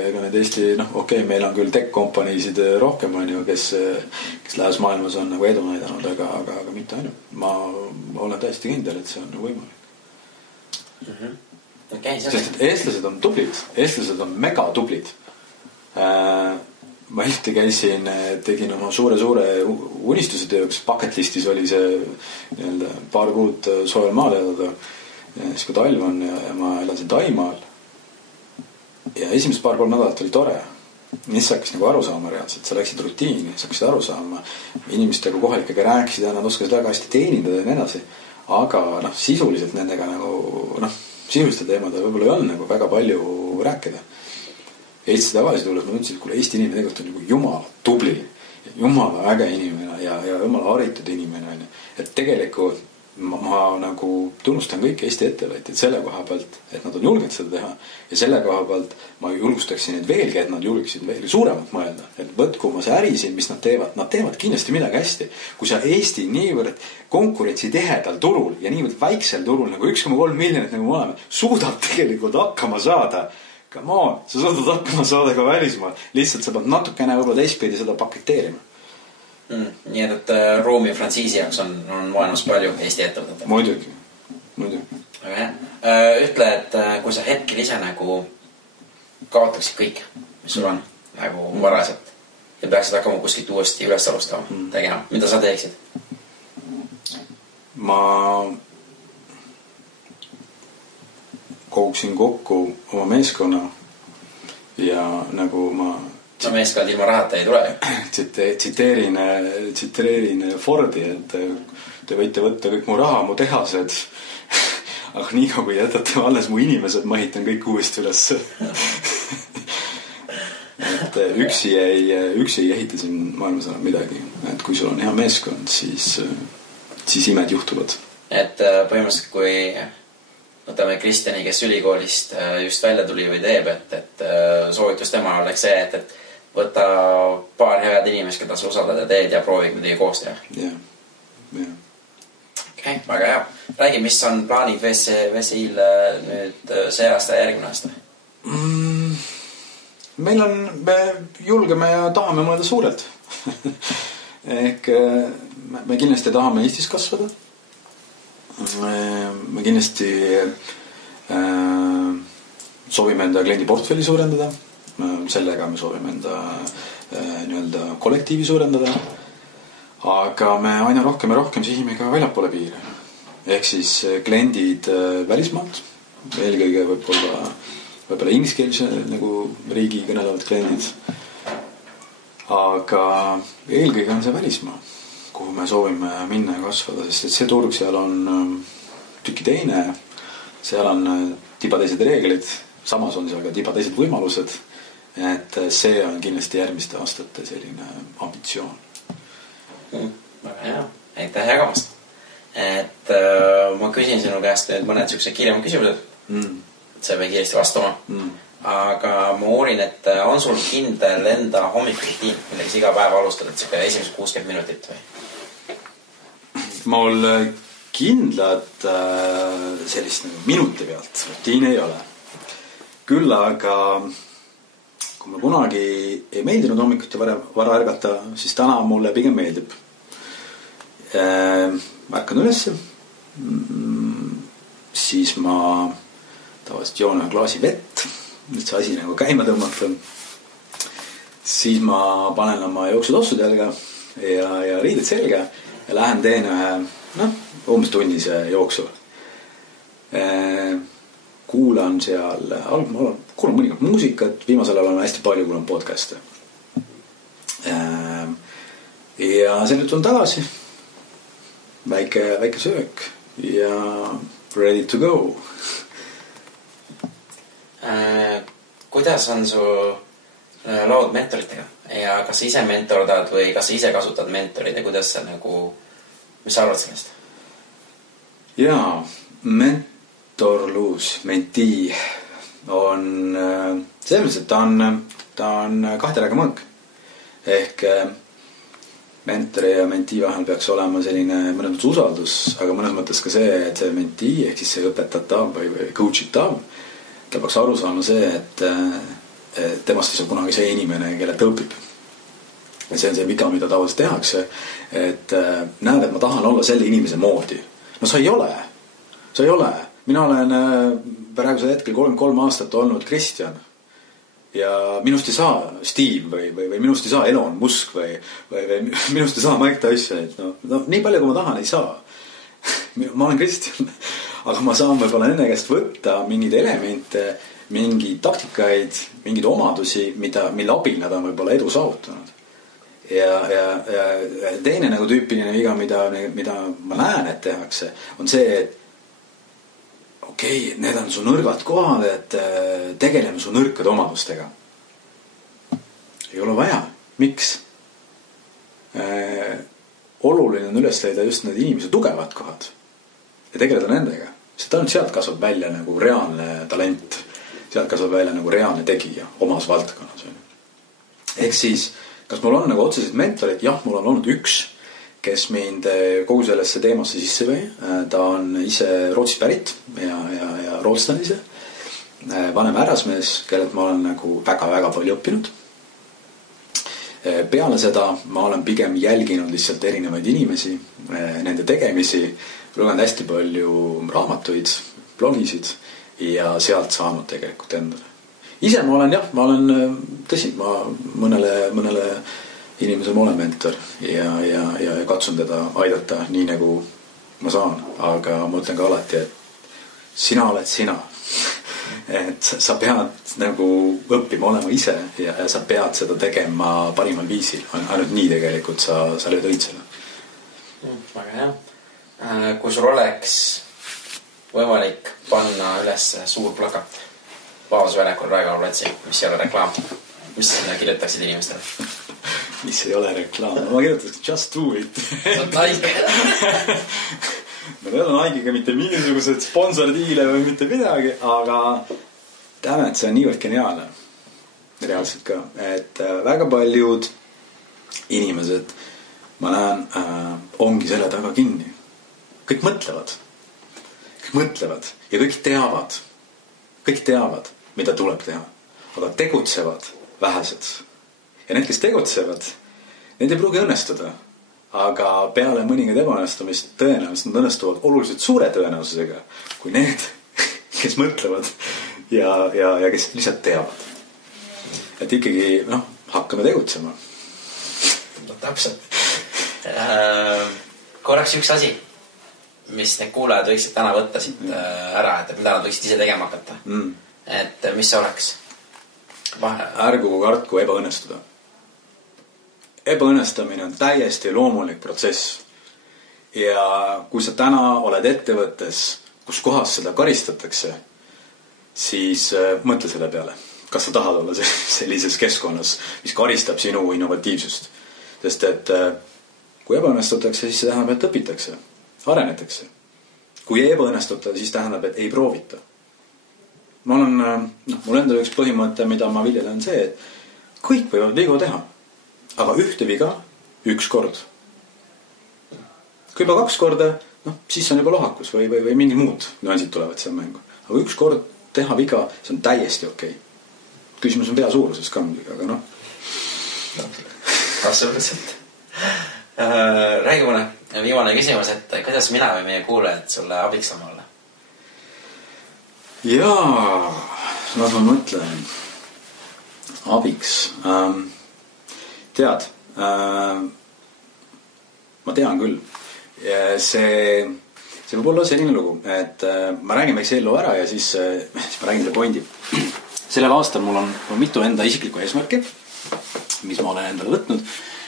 Ega need Eesti, noh, okei, meil on küll tech-kompaniisid rohkem, on ju, kes lähes maailmas on nagu edu näidanud, aga mitte ainult. Ma olen täiesti kindel, et see on võimalik. Okay, sest et eestlased on tublid, eestlased on mega tublid. Ma hiljuti käisin, tegin oma suure unistuse tööks, bucket listis oli see nii-öelda paar kuud soojal maal elada, siis kui talv on ja ma elasin Taimaal ja esimesed paar-kolm nädalat oli tore. Mis sa hakkasid nagu aru saama reaalselt, sa läksid rutiini, sa hakkasid aru saama, inimestega kohalikega rääkisid ja nad oskasid väga hästi teenindada ja nii edasi, aga noh, sisuliselt nendega nagu noh, sisuliste teemade võib-olla ei olnud nagu väga palju rääkida. Eesti tavaliselt tulles ma tundsin, et kuule, Eesti inimene tegelikult on nagu jumala tubli, jumala äge inimene ja jumala haritud inimene. Et tegelikult ma nagu tunnustan kõik Eesti ettevõtjad selle koha pealt, et nad on julgenud seda teha ja selle koha pealt ma julgustaksin neid veelgi, et nad julgeksid veel suuremalt mõelda, et võtku oma see äri siin, mis nad teevad kindlasti midagi hästi. Kui sa Eesti niivõrd konkurentsi tihedal turul ja niivõrd väiksel turul nagu 1,3 miljonit nagu me oleme, suudab tegelikult hakkama saada come on, sa saadad hakkama saada ka välismaal. Lihtsalt sa pead natukene võib-olla teistpidi seda paketeerima. Nii et ruumi frantsiisi jaoks on maailmas palju Eesti ettevõtete. Muidugi. Aga jah. Ütle, et kui sa hetkel ise nagu kaotaksid kõik, mis sul on nagu varaselt ja peaksid hakkama kuskilt uuesti üles alustama tegema, mida sa teeksid? Ma koguksin kokku oma meeskonna ja nagu ma meeskond ilma rahata ei tule. Tsiteerin Fordi, et te võite võtta kõik mu raha, mu tehased, aga nii kui jätate alles mu inimesed, ma ehitan kõik uuesti üles. Et üksi ei ehita siin maailmas enam midagi. Et kui sul on hea meeskond, siis imed juhtuvad. Et põhimõtteliselt kui võtame Kristjani, kes ülikoolist just välja tuli või teeb, et soovitus tema oleks see, et võta paar head inimest, keda sa usaldad ja teed ja proovig midagi koos teha. Jah. Okei, väga hea. Räägi, mis on plaanid VSI-l nüüd see aasta ja järgmine aasta? Me julgeme ja tahame mõelda suurelt. Ehk me kindlasti tahame Eestis kasvada. Me kindlasti soovime enda kliendi portfelli suurendada. Sellega me soovime enda nii-öelda kollektiivi suurendada. Aga me aina rohkem ja rohkem sihime ka väljapoole piire. Ehk siis kliendid välismaalt. Eelkõige võib-olla ingliskeelse nagu riigi kõnelevad kliendid. Aga eelkõige on see välismaa, kuhu me soovime minna ja kasvada, sest et see turg seal on tüki teine. Seal on tiba teised reeglid, samas on seal ka tiba teised võimalused. Et see on kindlasti järgmiste aastate selline ambitsioon. Väga hea, aitäh jagamast. Et ma küsin sinu käest nüüd mõned sellised kiiremad küsimused. See või kiiresti vastama. Aga ma uurin, et on sul kindel enda hommikurutiin, millega iga päev alustad, et siuke esimesed 60 minutit või? Mul kindlat sellist minuti pealt rutiin ei ole. Küll aga kui ma kunagi ei meeldinud hommikuti vara ärgata, siis täna mulle pigem meeldib. Märkan ülesse, siis ma tavaliselt joon ühe klaasi vett, nüüd see asi nagu käima tõmmata. Siis ma panen oma jooksutossud jalga ja riided selga ja lähen teen ühe umbes tunnise jooksu. Kuulan seal, kuulan mõnikord muusikat, viimasel ajal on hästi palju kuulan podcast'e. Ja selle on tagasi, väike söök ja ready to go. Kuidas on su lood mentoritega ja kas sa ise mentordad või kas sa ise kasutad mentorid ja kuidas sa nagu, mis sa arvad sellest? Jaa, mentorlus, mentee on selles, et ta on kahteraga mõõk. Ehk mentori ja mentee vahel peaks olema selline mõnes mõttes usaldus, aga mõnes mõttes ka see, et see mentee ehk siis see õpetatav või coachitav, ta peaks aru saama see, et temast ei saa kunagi see inimene, kelle ta õpib. Ja see on see viga, mida tavaliselt tehakse, et näed, et ma tahan olla selle inimese moodi. No sa ei ole. Mina olen praegusel hetkel 33 aastat olnud Kristjan ja minust ei saa Steve või minust ei saa Elon Musk või minust ei saa Mike Tyson. No, nii palju, kui ma tahan, ei saa. Ma olen Kristjan, aga ma saan võib-olla nende käest võtta mingeid elemente, mingeid taktikaid, mingeid omadusi, mille abil nad on võib-olla edu saavutanud. Ja teine nagu tüüpiline viga, mida ma näen, et tehakse, on see, et okei, need on su nõrgad kohad, et tegeleme su nõrkade omadustega. Ei ole vaja. Miks? Oluline on üles leida just need inimese tugevad kohad ja tegeleda nendega. Sest ainult sealt kasvab välja nagu reaalne talent. Sealt kasvab välja nagu reaalne tegija omas valdkonnas. Ehk siis, kas mul on nagu otseselt mentorid? Jah, mul on olnud üks, kes mind kogu sellesse teemasse sisse või. Ta on ise Rootsist pärit ja rootslane ise. vanem härrasmees, kellelt ma olen nagu väga-väga palju õppinud. Peale seda ma olen pigem jälginud lihtsalt erinevaid inimesi, nende tegemisi, lugenud hästi palju raamatuid, blogisid ja sealt saanud tegelikult endale. Ise ma olen tõsi, ma mõnele inimesele ma olen mentor ja katsun teda aidata nii nagu ma saan, aga ma ütlen ka alati, et sina oled sina. Et sa pead nagu õppima olema ise ja sa pead seda tegema parimal viisil. Ainult nii tegelikult sa lööd õitsele. Väga hea. Kui sul oleks võimalik panna üles suur plakat Vabadusväljakul Raekoja platsi, mis ei ole reklaam, mis sa sinna kirjutaksid inimestele? Mis ei ole reklaam? Ma kirjutaks just do it. Meil ei ole Nike'iga mitte mingisugused sponsordiile või mitte midagi, aga teame, et see on niivõrd geniaalne. Reaalselt ka. Et väga paljud inimesed, ma näen, ongi selle taga kinni. Kõik mõtlevad ja kõik teavad, mida tuleb teha, aga tegutsevad vähesed. Ja need, kes tegutsevad, need ei pruugi õnnestuda, aga peale mõningaid ebaõnnestumist tõenäoliselt nad õnnestuvad oluliselt suure tõenäosusega kui need, kes mõtlevad ja kes lihtsalt teavad. Et ikkagi, hakkame tegutsema. No täpselt. Korraks üks asi, mis need kuulajad võiksid täna võtta siit ära, et mida nad võiksid ise tegema hakata. Et mis see oleks? Ärgu kartku ebaõnnestuda. Ebaõnnestamine on täiesti loomulik protsess. Ja kui sa täna oled ettevõttes, kus kohas seda karistatakse, siis mõtle selle peale. Kas sa tahad olla sellises keskkonnas, mis karistab sinu innovatiivsust? Sest et kui ebaõnnestutakse, siis see tähendab, et õpitakse. Arenetakse. Kui ei ebaõnnestuta, siis tähendab, et ei proovita. Mul enda üks põhimõte, mida ma viljelen, on see, et kõik võivad vigu teha, aga ühte viga üks kord. Kui juba 2 korda, siis on juba lohakus või mingi muud nüansid tulevad seal mängu. Aga üks kord teha viga, see on täiesti okei. Küsimus on pea suuruses ka muidugi, aga Absoluutselt. Räägi mulle viimane küsimus, et kuidas mina või meie kuulajad sulle abiks saama olla? Jaa, las ma mõtlen. Abiks. Tead, ma tean küll. See võib olla selline lugu, et ma räägin väikse ellu ära ja siis ma räägin selle pointi. Sellel aastal mul on mitu enda isiklikku eesmärki, mis ma olen endale võtnud.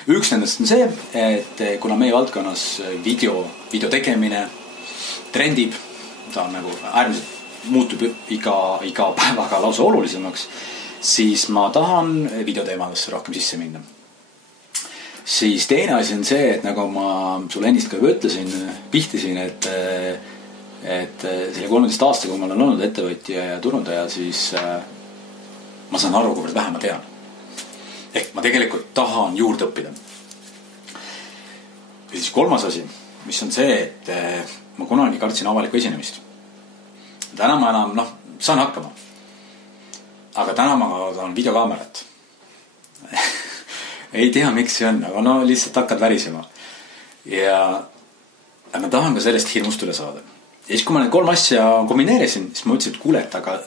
Üks nendest on see, et kuna meie valdkonnas video tegemine trendib, ta on nagu äärmiselt muutub iga päevaga lausa olulisemaks, siis ma tahan videoteemadesse rohkem sisse minna. Siis teine asi on see, et nagu ma sulle ennist ka ütlesin, pihtisin, et selle 13 aasta, kui ma olen olnud ettevõtja ja turundaja, siis ma saan aru, kuivõrd vähe ma tean. Ehk ma tegelikult tahan juurde õppida. Ja siis 3. asi, mis on see, et ma kunagi kartsin avalikku esinemist. Täna ma enam, saan hakkama. Aga täna ma tahan videokaamerat. Ei tea, miks see on, aga lihtsalt hakkad värisema. Ja ma tahan ka sellest hirmust üle saada. Ja siis, kui ma need 3 asja kombineerisin, siis ma ütlesin, et kuule, aga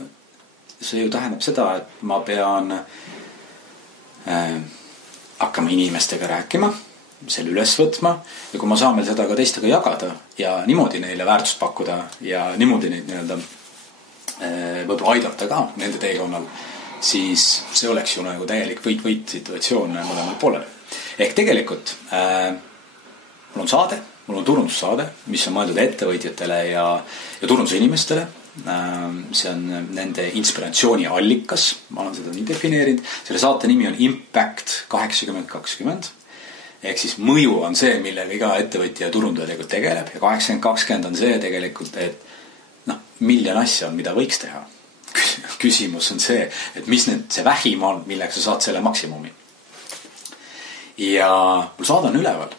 see ju tähendab seda, et ma pean hakkama inimestega rääkima, selle üles võtma ja kui ma saan veel seda ka teistega jagada ja niimoodi neile väärtust pakkuda ja niimoodi neid võib-olla aidata ka nende teekonnal, siis see oleks ju nagu täielik võit situatsioon mõlemal poolel. Ehk tegelikult mul on saade, mul on turundussaade, mis on mõeldud ettevõtjatele ja turunduse inimestele. See on nende inspiratsiooni allikas, ma olen seda nii defineerinud. Selle saate nimi on Impact 80-20 ehk siis mõju on see, millega iga ettevõtja ja turundaja tegelikult tegeleb ja 80-20 on see tegelikult, et miljon asja on, mida võiks teha. Küsimus on see, et mis see vähim on, millega sa saad selle maksimumi. Ja mul saade on üleval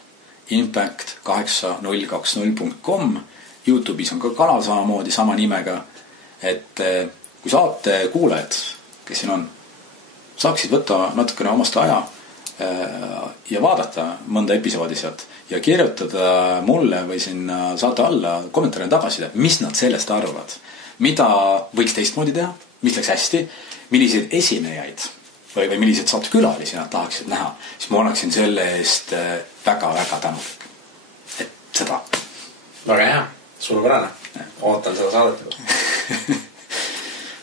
impact8020.com. YouTube'is on ka kanal samamoodi sama nimega, et kui saate kuulajad, kes siin on, saaksid võtta natukene omast aja ja vaadata mõnda episoodi sealt ja kirjutada mulle või sinna saate alla kommentaarina tagasiside, mis nad sellest arvavad, mida võiks teistmoodi teha, mis läks hästi, milliseid esinejaid või milliseid saatekülalisi nad tahaksid näha, siis ma oleksin selle eest väga-väga tänulik. Et seda. Väga hea, suurepärane. Ootan seda saadet.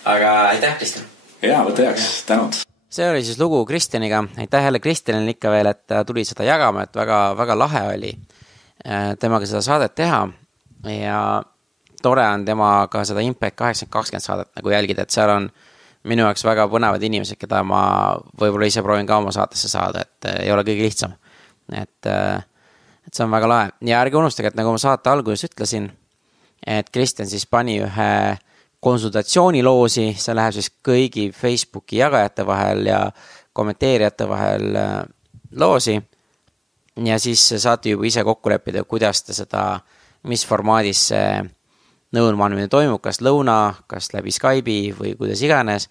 Aga aitäh, Kristjan. Jaa, võtta heaks, tänud. See oli siis lugu Kristjaniga. Aitäh jälle Kristjanile ikka veel, et tuli seda jagama, et väga, väga lahe oli temaga seda saadet teha ja tore on temaga seda Impact 8020 saadet nagu jälgida, et seal on minu jaoks väga põnevad inimesed, keda ma võib-olla ise proovin ka oma saatesse saada, et ei ole kõige lihtsam. Et see on väga lahe. Ja ärge unustage, et nagu ma saate alguses ütlesin, et Kristjan siis pani ühe konsultatsiooniloosi, see läheb siis kõigi Facebooki jagajate vahel ja kommenteerijate vahel loosi ja siis saate juba ise kokku leppida, kuidas te seda, mis formaadis see nõuandmine toimub, kas lõuna, kas läbi Skype'i või kuidas iganes,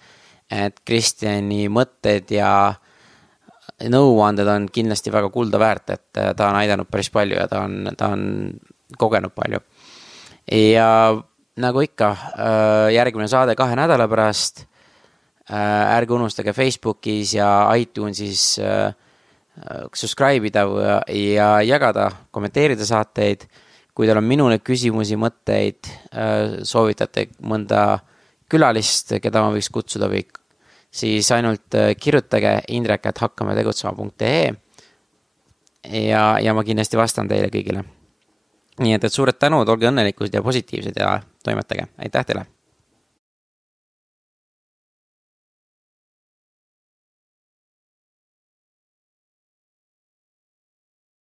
et Kristjani mõtted ja nõuanded on kindlasti väga kulda väärt, et ta on aidanud päris palju ja ta on kogenud palju. Ja nagu ikka, järgmine saade 2 nädala pärast, ärge unustage Facebookis ja iTunesis subscribe ida ja jagada, kommenteerida saateid. Kui teil on minule küsimusi, mõtteid, soovitate mõnda külalist, keda ma võiks kutsuda või, siis ainult kirjutage indrek@hakkametegutsema.ee ja ma kindlasti vastan teile kõigile. Nii et suured tänud, olge õnnelikud ja positiivsed ja toimetage. Aitäh teile!